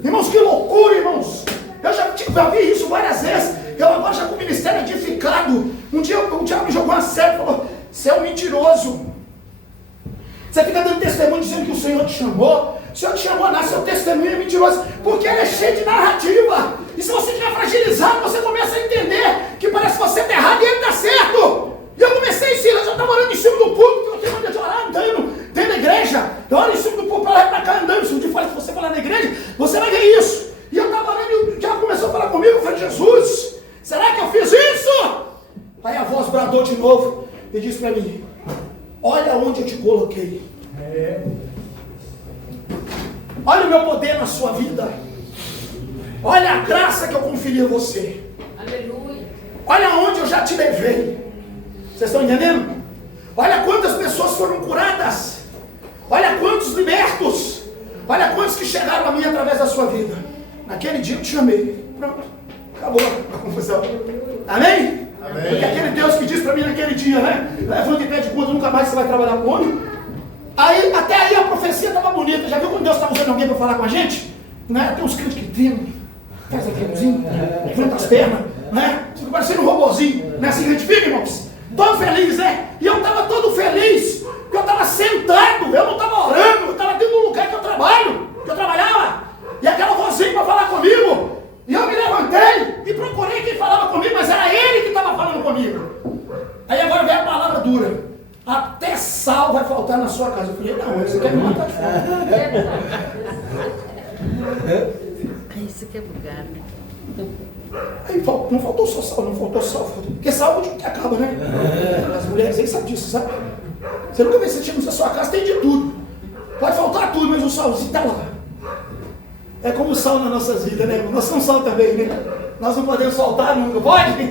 Irmãos, que loucura, irmãos. Eu já vi isso várias vezes. Eu agora já com o ministério edificado. Um dia o diabo me jogou uma série e falou: você é um mentiroso. Você fica dando testemunho dizendo que o Senhor te chamou. O Senhor te chamou, não, seu testemunho é mentiroso. Porque ele é cheio de narrativa. E se você estiver fragilizado, você começa a entender que parece que você está errado e ele está certo. E eu comecei, Silas, eu estava orando em cima do púlpito, eu tenho maneira de orar andando dentro da igreja. Eu oro em cima do púlpito, para lá e para cá andando. Se um dia se você falar na igreja, você vai ver isso. E eu estava orando e o diabo começou a falar comigo. Eu falei: Jesus, será que eu fiz isso? Aí a voz bradou de novo e disse para mim: olha onde eu te coloquei. Olha o meu poder na sua vida. Olha a graça que eu conferi a você. Aleluia. Olha onde eu já te levei. Vocês estão entendendo? Olha quantas pessoas foram curadas. Olha quantos libertos. Olha quantos que chegaram a mim através da sua vida. Naquele dia eu te chamei. Pronto. Acabou a confusão. Amém? Amém. Porque aquele Deus que disse para mim naquele dia, né? Levanta e pede conta, nunca mais você vai trabalhar com homem. Aí, até aí a profecia estava bonita. Já viu quando Deus está usando alguém para falar com a gente? Né? Tem uns crentes que tremem. Faz aquele levanta as pernas, né? Fica parecendo um robozinho. Não é assim que a gente fica, irmãos? Todo feliz, né? E eu estava todo feliz, porque eu estava sentado, eu não estava orando, eu estava dentro do lugar que eu trabalho, que eu trabalhava. E aquela vozinha para falar comigo. E eu me levantei e procurei quem falava comigo, mas era ele que estava falando comigo. Aí agora vem a palavra dura: até sal vai faltar na sua casa. Eu falei: não, você quer me matar de fome. Isso que é lugar, né? Aí não faltou só sal, porque sal é o que acaba, né? As mulheres aí sabem disso, sabe? Você nunca vê, você chega na sua casa, tem de tudo. Pode faltar tudo, mas o salzinho está lá. É como o sal nas nossas vidas, né? Nós somos sal também, né? Nós não podemos faltar nunca, pode?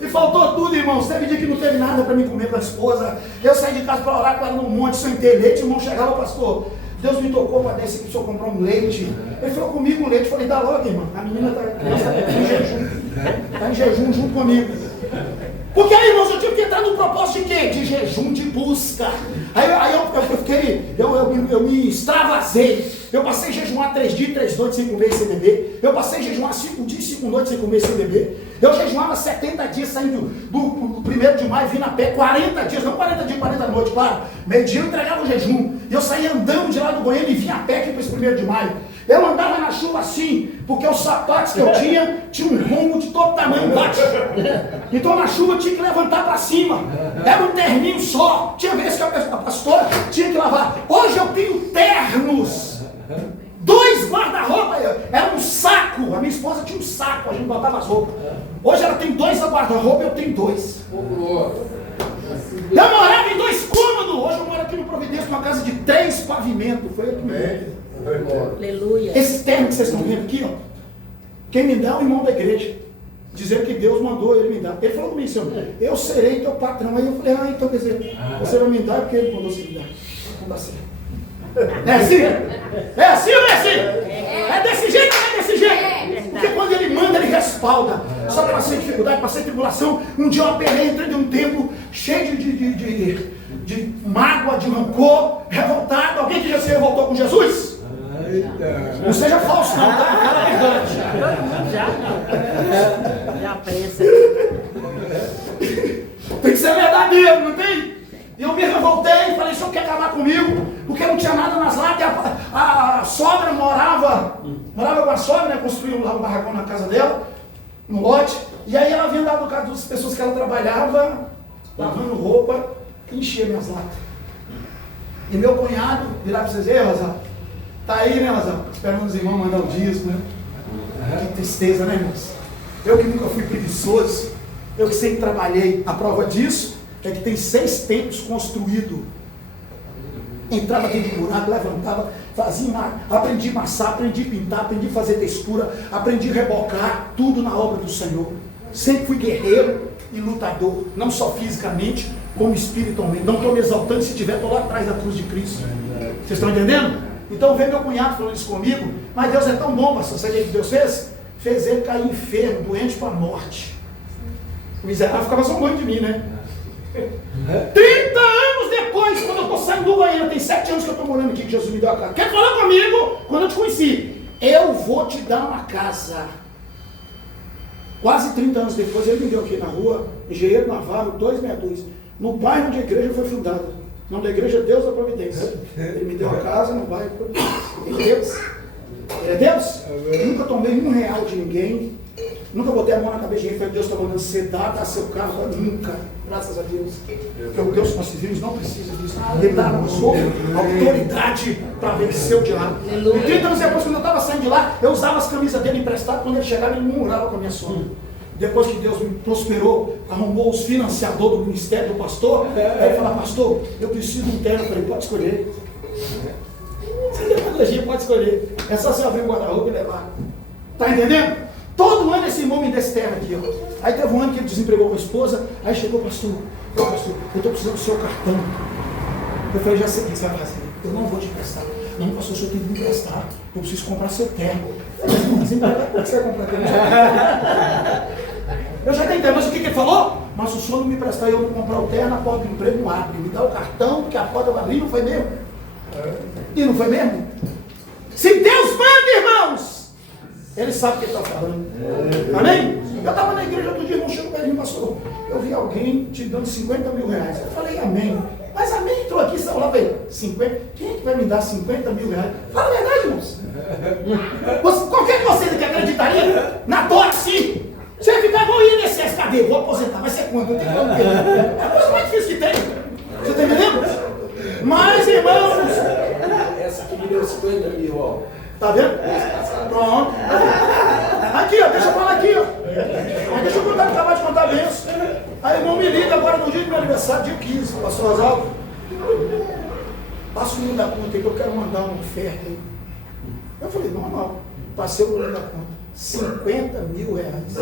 E faltou tudo, irmãos. Teve dia que não teve nada para mim comer com a esposa. Eu saí de casa para orar com ela num monte, sem ter leite. O irmão chegava: pastor, Deus me tocou para descer para o senhor comprar um leite. Ele falou comigo: um leite. Eu falei: dá logo, irmão. A menina está em jejum. Está em jejum junto comigo. Porque aí, irmãos, eu tive que entrar no propósito de quê? De jejum, de busca. Aí eu me extravasei. Eu passei a jejuar 3 dias, 3 noites sem comer e sem beber. Eu passei a jejuar 5 dias, 5 noites sem comer e sem beber. Eu jejuava 70 dias saindo do 1º de maio, vindo a pé, 40 dias, não 40 dias, 40 noites, claro. Meio dia eu entregava o jejum. E eu saía andando de lá do Goiânia e vinha a pé aqui para esse 1º de maio. Eu andava na chuva assim, porque os sapatos que eu tinha um rombo de todo tamanho embaixo. Então na chuva eu tinha que levantar para cima. Era um terninho só. Tinha vezes que a pastora tinha que lavar. Hoje eu tenho ternos. 2 guarda-roupa. Era um saco. A minha esposa tinha um saco, a gente botava as roupas. Hoje ela tem 2 guarda-roupa, eu tenho 2. Eu morava em 2 cômodos. Hoje eu moro aqui no Providência, numa casa de 3 pavimentos. Foi eu que me dei. Aleluia. Esse terno que vocês estão vendo aqui, ó, quem me dá é o irmão da igreja. dizendo que Deus mandou ele me dar. Ele falou comigo, Senhor, eu serei teu patrão. Aí eu falei, então quer dizer, você vai me dar porque ele mandou você me dar. Não dá certo. É assim? É assim ou não é assim? É desse jeito ou não é desse jeito? Porque quando ele manda, ele respalda. Só que eu passei dificuldade, passei tribulação. Um dia eu aperrei, entrei de um tempo cheio de mágoa, de rancor, revoltado. Alguém que já se revoltou com Jesus? Não seja falso, não, tá? Fala a verdade. Já pensa. Tem que ser verdadeiro, não tem? E eu me revoltei e falei, o senhor quer acabar comigo? Porque não tinha nada nas latas. A sogra morava com a sogra, né? Construiu lá um barracão na casa dela, no lote. E aí ela vinha dar no caso das pessoas que ela trabalhava, lavando roupa, e enchia minhas latas. E meu cunhado, virar pra vocês, ei, Rosal, tá aí, né, Rosal? Esperando os irmãos mandar o disco, né? Que tristeza, né, irmãos? Eu que nunca fui preguiçoso, eu que sempre trabalhei. A prova disso é que tem 6 templos construídos. Entrava dentro de buraco, levantava, fazia, aprendi a amassar, aprendi a pintar, aprendi a fazer textura, aprendi a rebocar, tudo na obra do Senhor. Sempre fui guerreiro e lutador, não só fisicamente, como espiritualmente. Não estou me exaltando, se tiver, estou lá atrás da cruz de Cristo. Vocês estão entendendo? Então veio meu cunhado falando isso comigo, mas Deus é tão bom, pastor, sabe o que Deus fez? Fez ele cair enfermo, doente para a morte. O miserável ficava zombando de mim, né? 30 anos depois, quando eu estou saindo do banheiro, tem 7 anos que eu estou morando aqui, que Jesus me deu a casa. Quer falar comigo? Quando eu te conheci, eu vou te dar uma casa. Quase 30 anos depois, ele me deu aqui na rua, Engenheiro Navarro, 262, no bairro onde a igreja foi fundada. O nome da igreja é Deus da Providência. Ele me deu a casa no bairro Providência. Ele é Deus. Ele é Deus. Eu nunca tomei R$1 de ninguém. Nunca botei a mão na cabeça de ninguém. Foi Deus que está mandando você dar seu carro. Nunca. Graças a Deus. Porque o Deus que nós servimos não precisa disso. Ele dá a autoridade para vencer o diabo. E 30 anos depois, quando eu estava saindo de lá, eu usava as camisas dele emprestadas. Quando ele chegava, ele murmurava com a minha sogra. Depois que Deus me prosperou, arrumou os financiadores do ministério do pastor, aí ele falou, pastor, eu preciso de um terno. Eu falei, pode escolher. Você tem tecnologia, pode escolher. É só você abrir o guarda-roupa e levar. Tá entendendo? Todo ano esse irmão me desse terno aqui, ó. Aí teve um ano que ele desempregou com a esposa, aí chegou, pastor, eu estou precisando do seu cartão. Eu falei, já sei o que você vai fazer. Eu não vou te emprestar. Não, pastor, o senhor tem que me emprestar. Eu preciso comprar seu terno. Você vai comprar terno? Eu já tenho terno, mas o que ele falou? Mas o senhor não me emprestar e eu não comprar o terno, a porta do emprego não abre. Me dá o cartão, porque a porta eu abri, não foi mesmo? E não foi mesmo? Se Deus manda, irmãos, Ele sabe o que Ele está falando. Amém? Eu estava na igreja outro dia, irmão, chegou para mim, pastor, eu vi alguém te dando 50 mil reais. Eu falei, amém. Mas amém entrou aqui, saiu lá para ele. 50? Quem é que vai me dar 50 mil reais? Fala a verdade, irmãos. Qualquer de vocês que acreditaria na dor assim, você vai ficar igual o INSS, cadê? Vou aposentar, vai ser quanto? É a coisa mais difícil que tem. Você está entendendo? Mas, irmãos, essa aqui me deu 50 mil, ó. tá vendo? Pronto. Aqui, ó, deixa eu falar aqui, ó. Deixa eu contar, acabar de contar mesmo. Aí o irmão me liga agora no dia do meu aniversário, dia 15, pastor Rosaldo. Passa o número da conta aí que eu quero mandar uma oferta aí. Eu falei, normal. Passei o número da conta. 50 mil reais.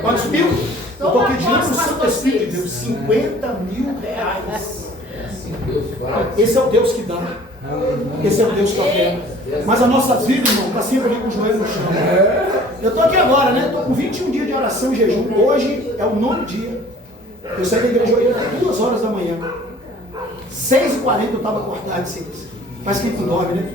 Quantos mil? Eu estou aqui diante do Santo Espírito de Deus. 50 mil reais. Esse é o Deus que dá. Esse é o Deus que opera. Mas as nossas vidas, irmão, está sempre ali com o joelho no chão. Eu estou aqui agora, né? Estou com 21 dias de oração e jejum. Hoje é o 9º dia. Eu saí da igreja hoje às 2 horas da manhã. 6h40 eu estava acordado assim. Mas quem não dorme, né?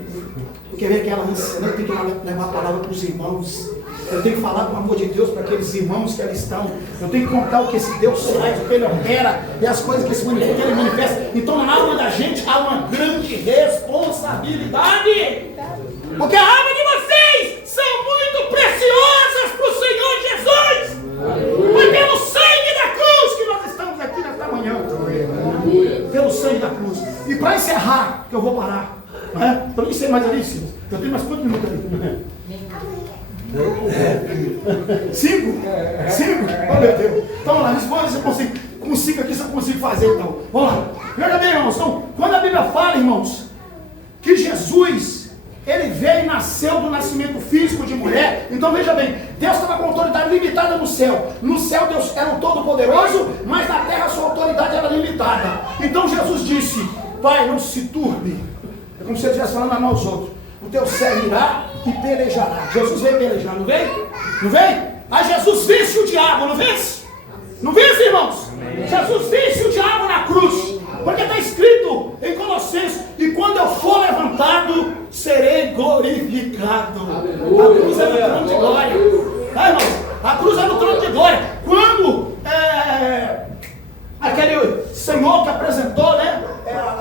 Porque vem aquela ânsia, né? Eu tenho que levar a palavra para os irmãos. Eu tenho que falar do amor de Deus para aqueles irmãos que ali estão. Eu tenho que contar o que esse Deus faz, o que Ele opera e as coisas que Ele manifesta. Então na alma da gente há uma grande responsabilidade. Porque a alma de vocês são muito preciosas para o Senhor Jesus. Foi pelo sangue da cruz que nós estamos aqui nesta manhã. Pelo sangue da cruz. E para encerrar, que eu vou parar. Né? Eu nem sei mais ali, Silvio. Eu tenho mais quantos minutos ali? 5? Oh meu Deus. Então vamos lá, responda se eu consigo aqui, se eu consigo fazer então. Vamos lá. Veja bem, irmãos. Então, quando a Bíblia fala, irmãos, que Jesus, Ele veio e nasceu do nascimento físico de mulher. Então veja bem, Deus estava com autoridade limitada no céu. No céu Deus era o Todo-Poderoso, mas na terra a sua autoridade era limitada. Então Jesus disse: Pai, não se turbe. É como se ele estivesse falando aos outros. O teu servo irá e pelejará. Jesus veio pelejar, não veio? Não veio? Aí Jesus vence o diabo, não vence? Não vence, irmãos? Jesus vence o diabo na cruz. Porque está escrito em Colossenses: e quando eu for levantado, serei glorificado. A cruz é no trono de glória. Irmãos, a cruz é no trono de glória. Quando aquele Senhor que apresentou, né,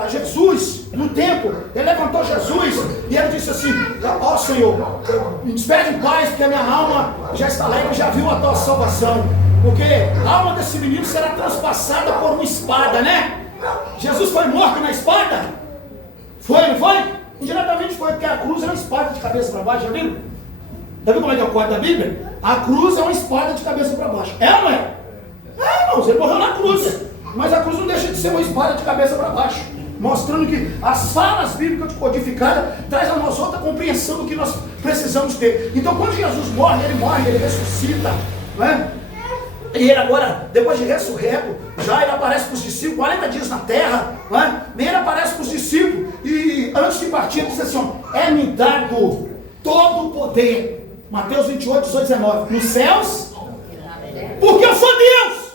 a Jesus no templo, ele levantou Jesus e ele disse assim: ó Senhor, me despede em paz, porque a minha alma já está lá e já viu a tua salvação. Porque a alma desse menino será transpassada por uma espada, né? Jesus foi morto na espada? Foi, não foi? Indiretamente foi, porque a cruz é uma espada de cabeça para baixo, já viram? Já viu como é que é o código da Bíblia? A cruz é uma espada de cabeça para baixo. É ou não é? É, irmãos, ele morreu na cruz. Mas a cruz não deixa de ser uma espada de cabeça para baixo. Mostrando que as falas bíblicas codificadas traz a nós outra compreensão do que nós precisamos ter. Então quando Jesus morre, ele ressuscita, não é? E ele agora, depois de ressurreto, já ele aparece para os discípulos, 40 dias na terra, não é? E ele aparece para os discípulos, e antes de partir ele diz assim: é-me dado todo o poder, Mateus 28, 18, 19, nos céus, porque eu sou Deus,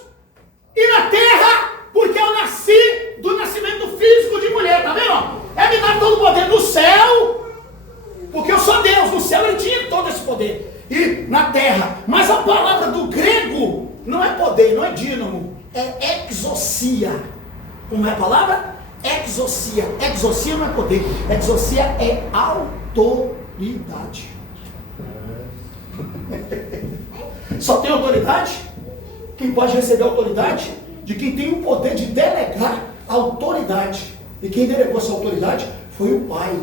e na terra, porque eu nasci do nascimento físico de mulher, tá vendo? É-me dado todo o poder no céu, porque eu sou Deus. No céu ele tinha todo esse poder, e na terra. Mas a palavra do grego não é poder, não é dínamo, é exousia. Como é a palavra? Exousia. Exousia não é poder, exousia é autoridade. Só tem autoridade quem pode receber autoridade de quem tem o poder de delegar a autoridade. E quem delegou essa autoridade foi o Pai.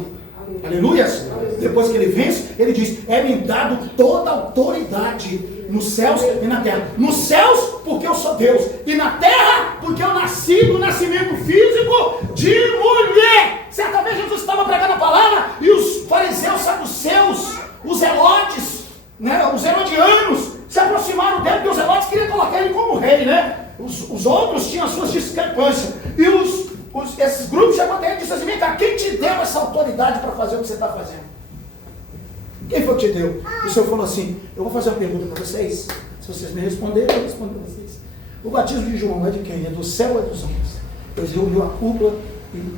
Aleluias. Depois que ele vence, ele diz: é-me dado toda a autoridade nos céus e na terra. Nos céus, porque eu sou Deus, e na terra, porque eu nasci do nascimento físico de mulher. Certa vez Jesus estava pregando a palavra, e os fariseus, saduceus, os zelotes, né, os herodianos, se aproximaram dele, porque os zelotes queriam colocar ele como rei, né? Os outros tinham as suas discrepâncias, e esses grupos chegam até ele e disseram assim: vem cá, quem te deu essa autoridade para fazer o que você está fazendo? Quem foi que te deu? O Senhor falou assim: eu vou fazer uma pergunta para vocês, se vocês me responderem, eu vou responder para vocês. O batismo de João é de quem? É do céu ou é dos homens? Eles reuniram a cúpula e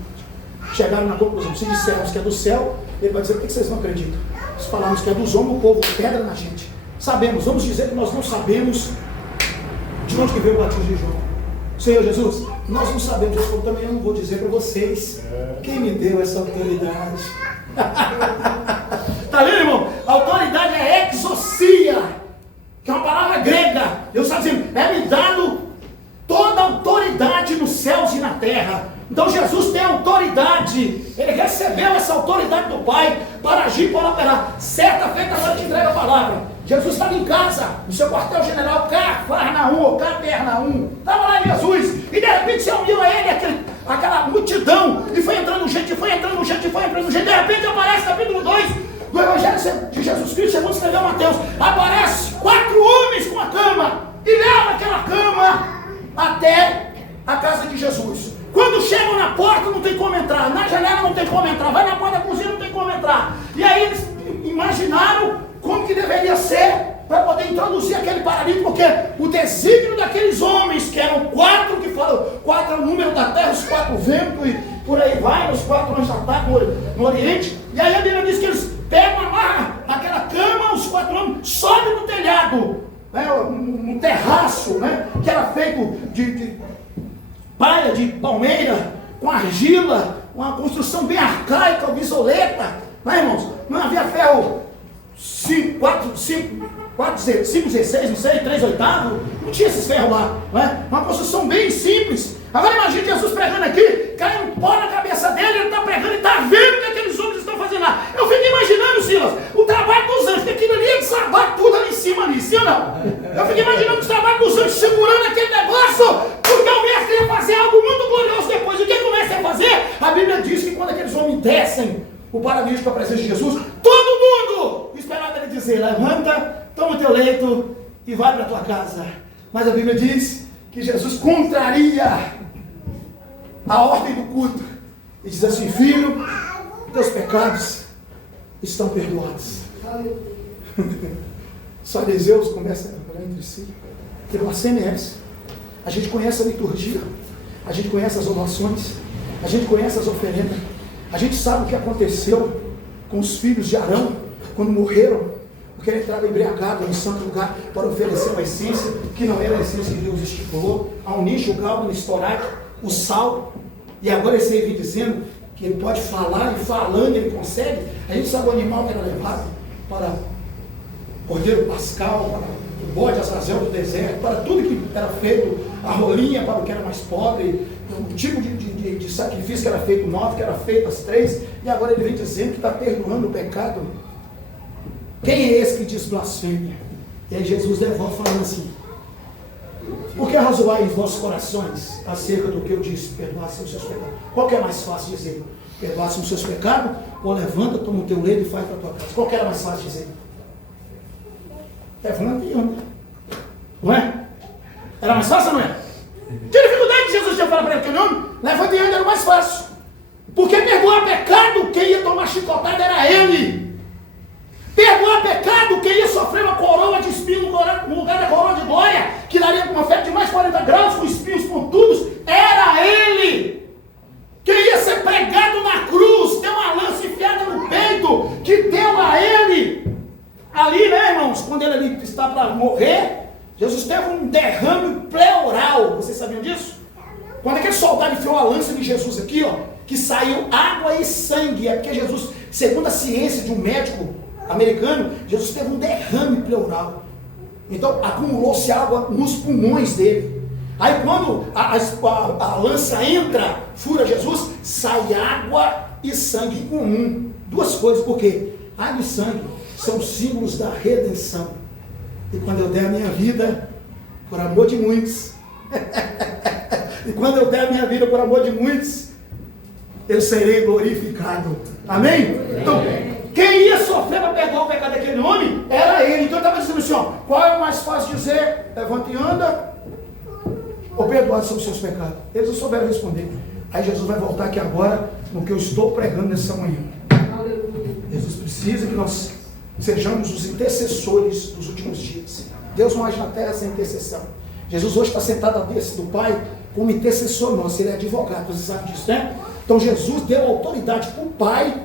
chegaram na conclusão: se dissermos que é do céu, ele vai dizer: por que vocês não acreditam? Se falarmos que é dos homens, o povo pedra na gente. Sabemos, vamos dizer que nós não sabemos de onde que veio o batismo de João. Senhor Jesus, nós não sabemos, eu também eu não vou dizer para vocês quem me deu essa autoridade. Está vendo, irmão? A autoridade é exousia, que é uma palavra grega. Deus está dizendo: é-me dado toda a autoridade nos céus e na terra. Então Jesus tem autoridade, ele recebeu essa autoridade do Pai para agir, para operar. Certa feita agora te entrega a palavra. Jesus estava em casa, no seu quartel-general Cafarnaum, estava lá Jesus, e de repente se uniu a ele aquela multidão, e foi entrando gente, de repente aparece capítulo 2 do Evangelho de Jesus Cristo, segundo escreveu Mateus, aparece 4 homens com a cama, e leva aquela cama até a casa de Jesus. Quando chegam na porta não tem como entrar, na janela não tem como entrar, vai na porta da cozinha não tem como entrar, e aí eles imaginaram como que deveria ser para poder introduzir aquele paralítico, porque o desígnio daqueles homens, que eram 4, que falam, 4 é o número da terra, os 4 ventos, e por aí vai, os 4 anjos ataques no Oriente, e aí a Bíblia diz que eles pegam, amarram aquela cama, os 4 homens, sobem no telhado, né, um terraço, né, que era feito de palha, de palmeira, com argila, uma construção bem arcaica, obsoleta, né, irmãos? Não havia ferro 5, 16, não sei, 3 oitavos, não tinha esses ferros lá, né? Uma construção bem simples. Agora imagine Jesus pregando aqui, cai um pó na cabeça dele, ele está pregando e está vendo o que aqueles homens estão fazendo lá. Eu fico imaginando, Silas, o trabalho dos anjos, que aquilo ali ia desabar tudo ali em cima, ali, sim ou não? Eu fico imaginando o trabalho dos anjos segurando aquele negócio, porque o mestre ia fazer algo muito glorioso depois. O que o mestre ia fazer? A Bíblia diz que quando aqueles homens descem o paralítico para a presença de Jesus, todo mundo esperava ele dizer: dizer, levanta, toma o teu leito e vai para a tua casa. Mas a Bíblia diz que Jesus contraria a ordem do culto e diz assim: filho, teus pecados estão perdoados. Os fariseus começam a falar entre si: que blasfêmia é essa? A gente conhece a liturgia, a gente conhece as orações, a gente conhece as oferendas, a gente sabe o que aconteceu com os filhos de Arão quando morreram, porque ele entrava embriagado no santo lugar para oferecer uma essência que não era a essência que Deus estipulou, ao nicho, o galdo, o estoraque, o sal. E agora esse aí vem dizendo que ele pode falar, e falando ele consegue. A gente sabe o animal que era levado para cordeiro pascal, para o bode azazel do deserto, para tudo que era feito, a rolinha para o que era mais pobre, o tipo de sacrifício que era feito 9, que era feito as 3, e agora ele vem dizendo que está perdoando o pecado. Quem é esse que diz blasfêmia? E aí Jesus devolve falando assim: por que razoar em vossos corações acerca do que eu disse? Perdoassem os seus pecados. Qual que é mais fácil dizer? Perdoassem os seus pecados? Ou levanta, toma o teu leito e vai para a tua casa? Qual que era mais fácil dizer? Levanta e anda. Não é? Era mais fácil ou não é? Que dificuldade que Jesus tinha falado para ele? Aquele homem? Levanta e anda era o mais fácil. Porque perdoar pecado, quem ia tomar chicotada era ele. Perdoar pecado, quem ia sofrer uma coroa de espinho no lugar da coroa de glória, que daria uma festa de mais 40 graus com espinhos pontudos, era ele. Quem ia ser pregado na cruz, ter uma lança enfiada no peito, que deu a ele. Ali, né, irmãos, quando ele ali está para morrer, Jesus teve um derrame pleural. Vocês sabiam disso? Quando aquele soldado enfiou a lança de Jesus aqui, ó, que saiu água e sangue, é porque Jesus, segundo a ciência de um médico americano, Jesus teve um derrame pleural. Então acumulou-se água nos pulmões dele. Aí quando a lança entra, fura Jesus, sai água e sangue em comum. Duas coisas, por quê? Água e sangue são símbolos da redenção. E quando eu der a minha vida por amor de muitos, e quando eu der a minha vida por amor de muitos, eu serei glorificado. Amém? Então, quem ia sofrer para perdoar o pecado daquele homem era ele. Então ele estava dizendo assim: ó, qual é o mais fácil dizer? Levanta e anda, ou perdoados são os seus pecados? Eles não souberam responder. Aí Jesus vai voltar aqui agora no que eu estou pregando nessa manhã. Jesus precisa que nós sejamos os intercessores dos últimos dias. Deus não age na terra sem intercessão. Jesus hoje está sentado à destra do Pai como intercessor nosso. Ele é advogado, você sabe disso, né? Então Jesus deu autoridade para o Pai,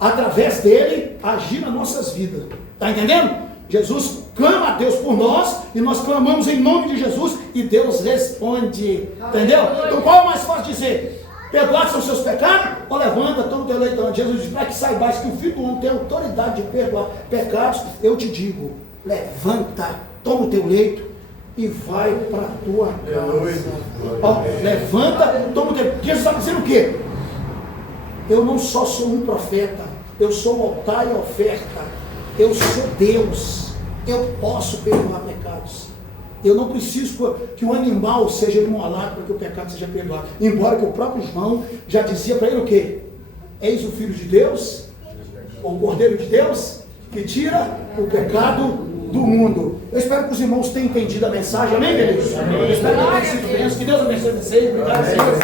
através dele, agir nas nossas vidas. Está entendendo? Jesus clama a Deus por nós, e nós clamamos em nome de Jesus, e Deus responde. Entendeu? Então qual é o mais fácil dizer? Perdoar são seus pecados? Ou levanta, toma o teu leito. Jesus diz: para que saibais que o Filho do Homem tem autoridade de perdoar pecados, eu te digo, levanta, toma o teu leito e vai para a tua casa. Ó, levanta, toma o teu leito. Jesus está dizendo o quê? Eu não só sou um profeta, eu sou o altar e a oferta. Eu sou Deus. Eu posso perdoar pecados. Eu não preciso que o animal seja imolado para que o pecado seja perdoado. Embora que o próprio João já dizia para ele o quê? Eis o Filho de Deus, o Cordeiro de Deus, que tira o pecado do mundo. Eu espero que os irmãos tenham entendido a mensagem. Amém, queridos? Eu espero que tenham sido bênçãos. Que Deus abençoe vocês. Obrigado, Senhor.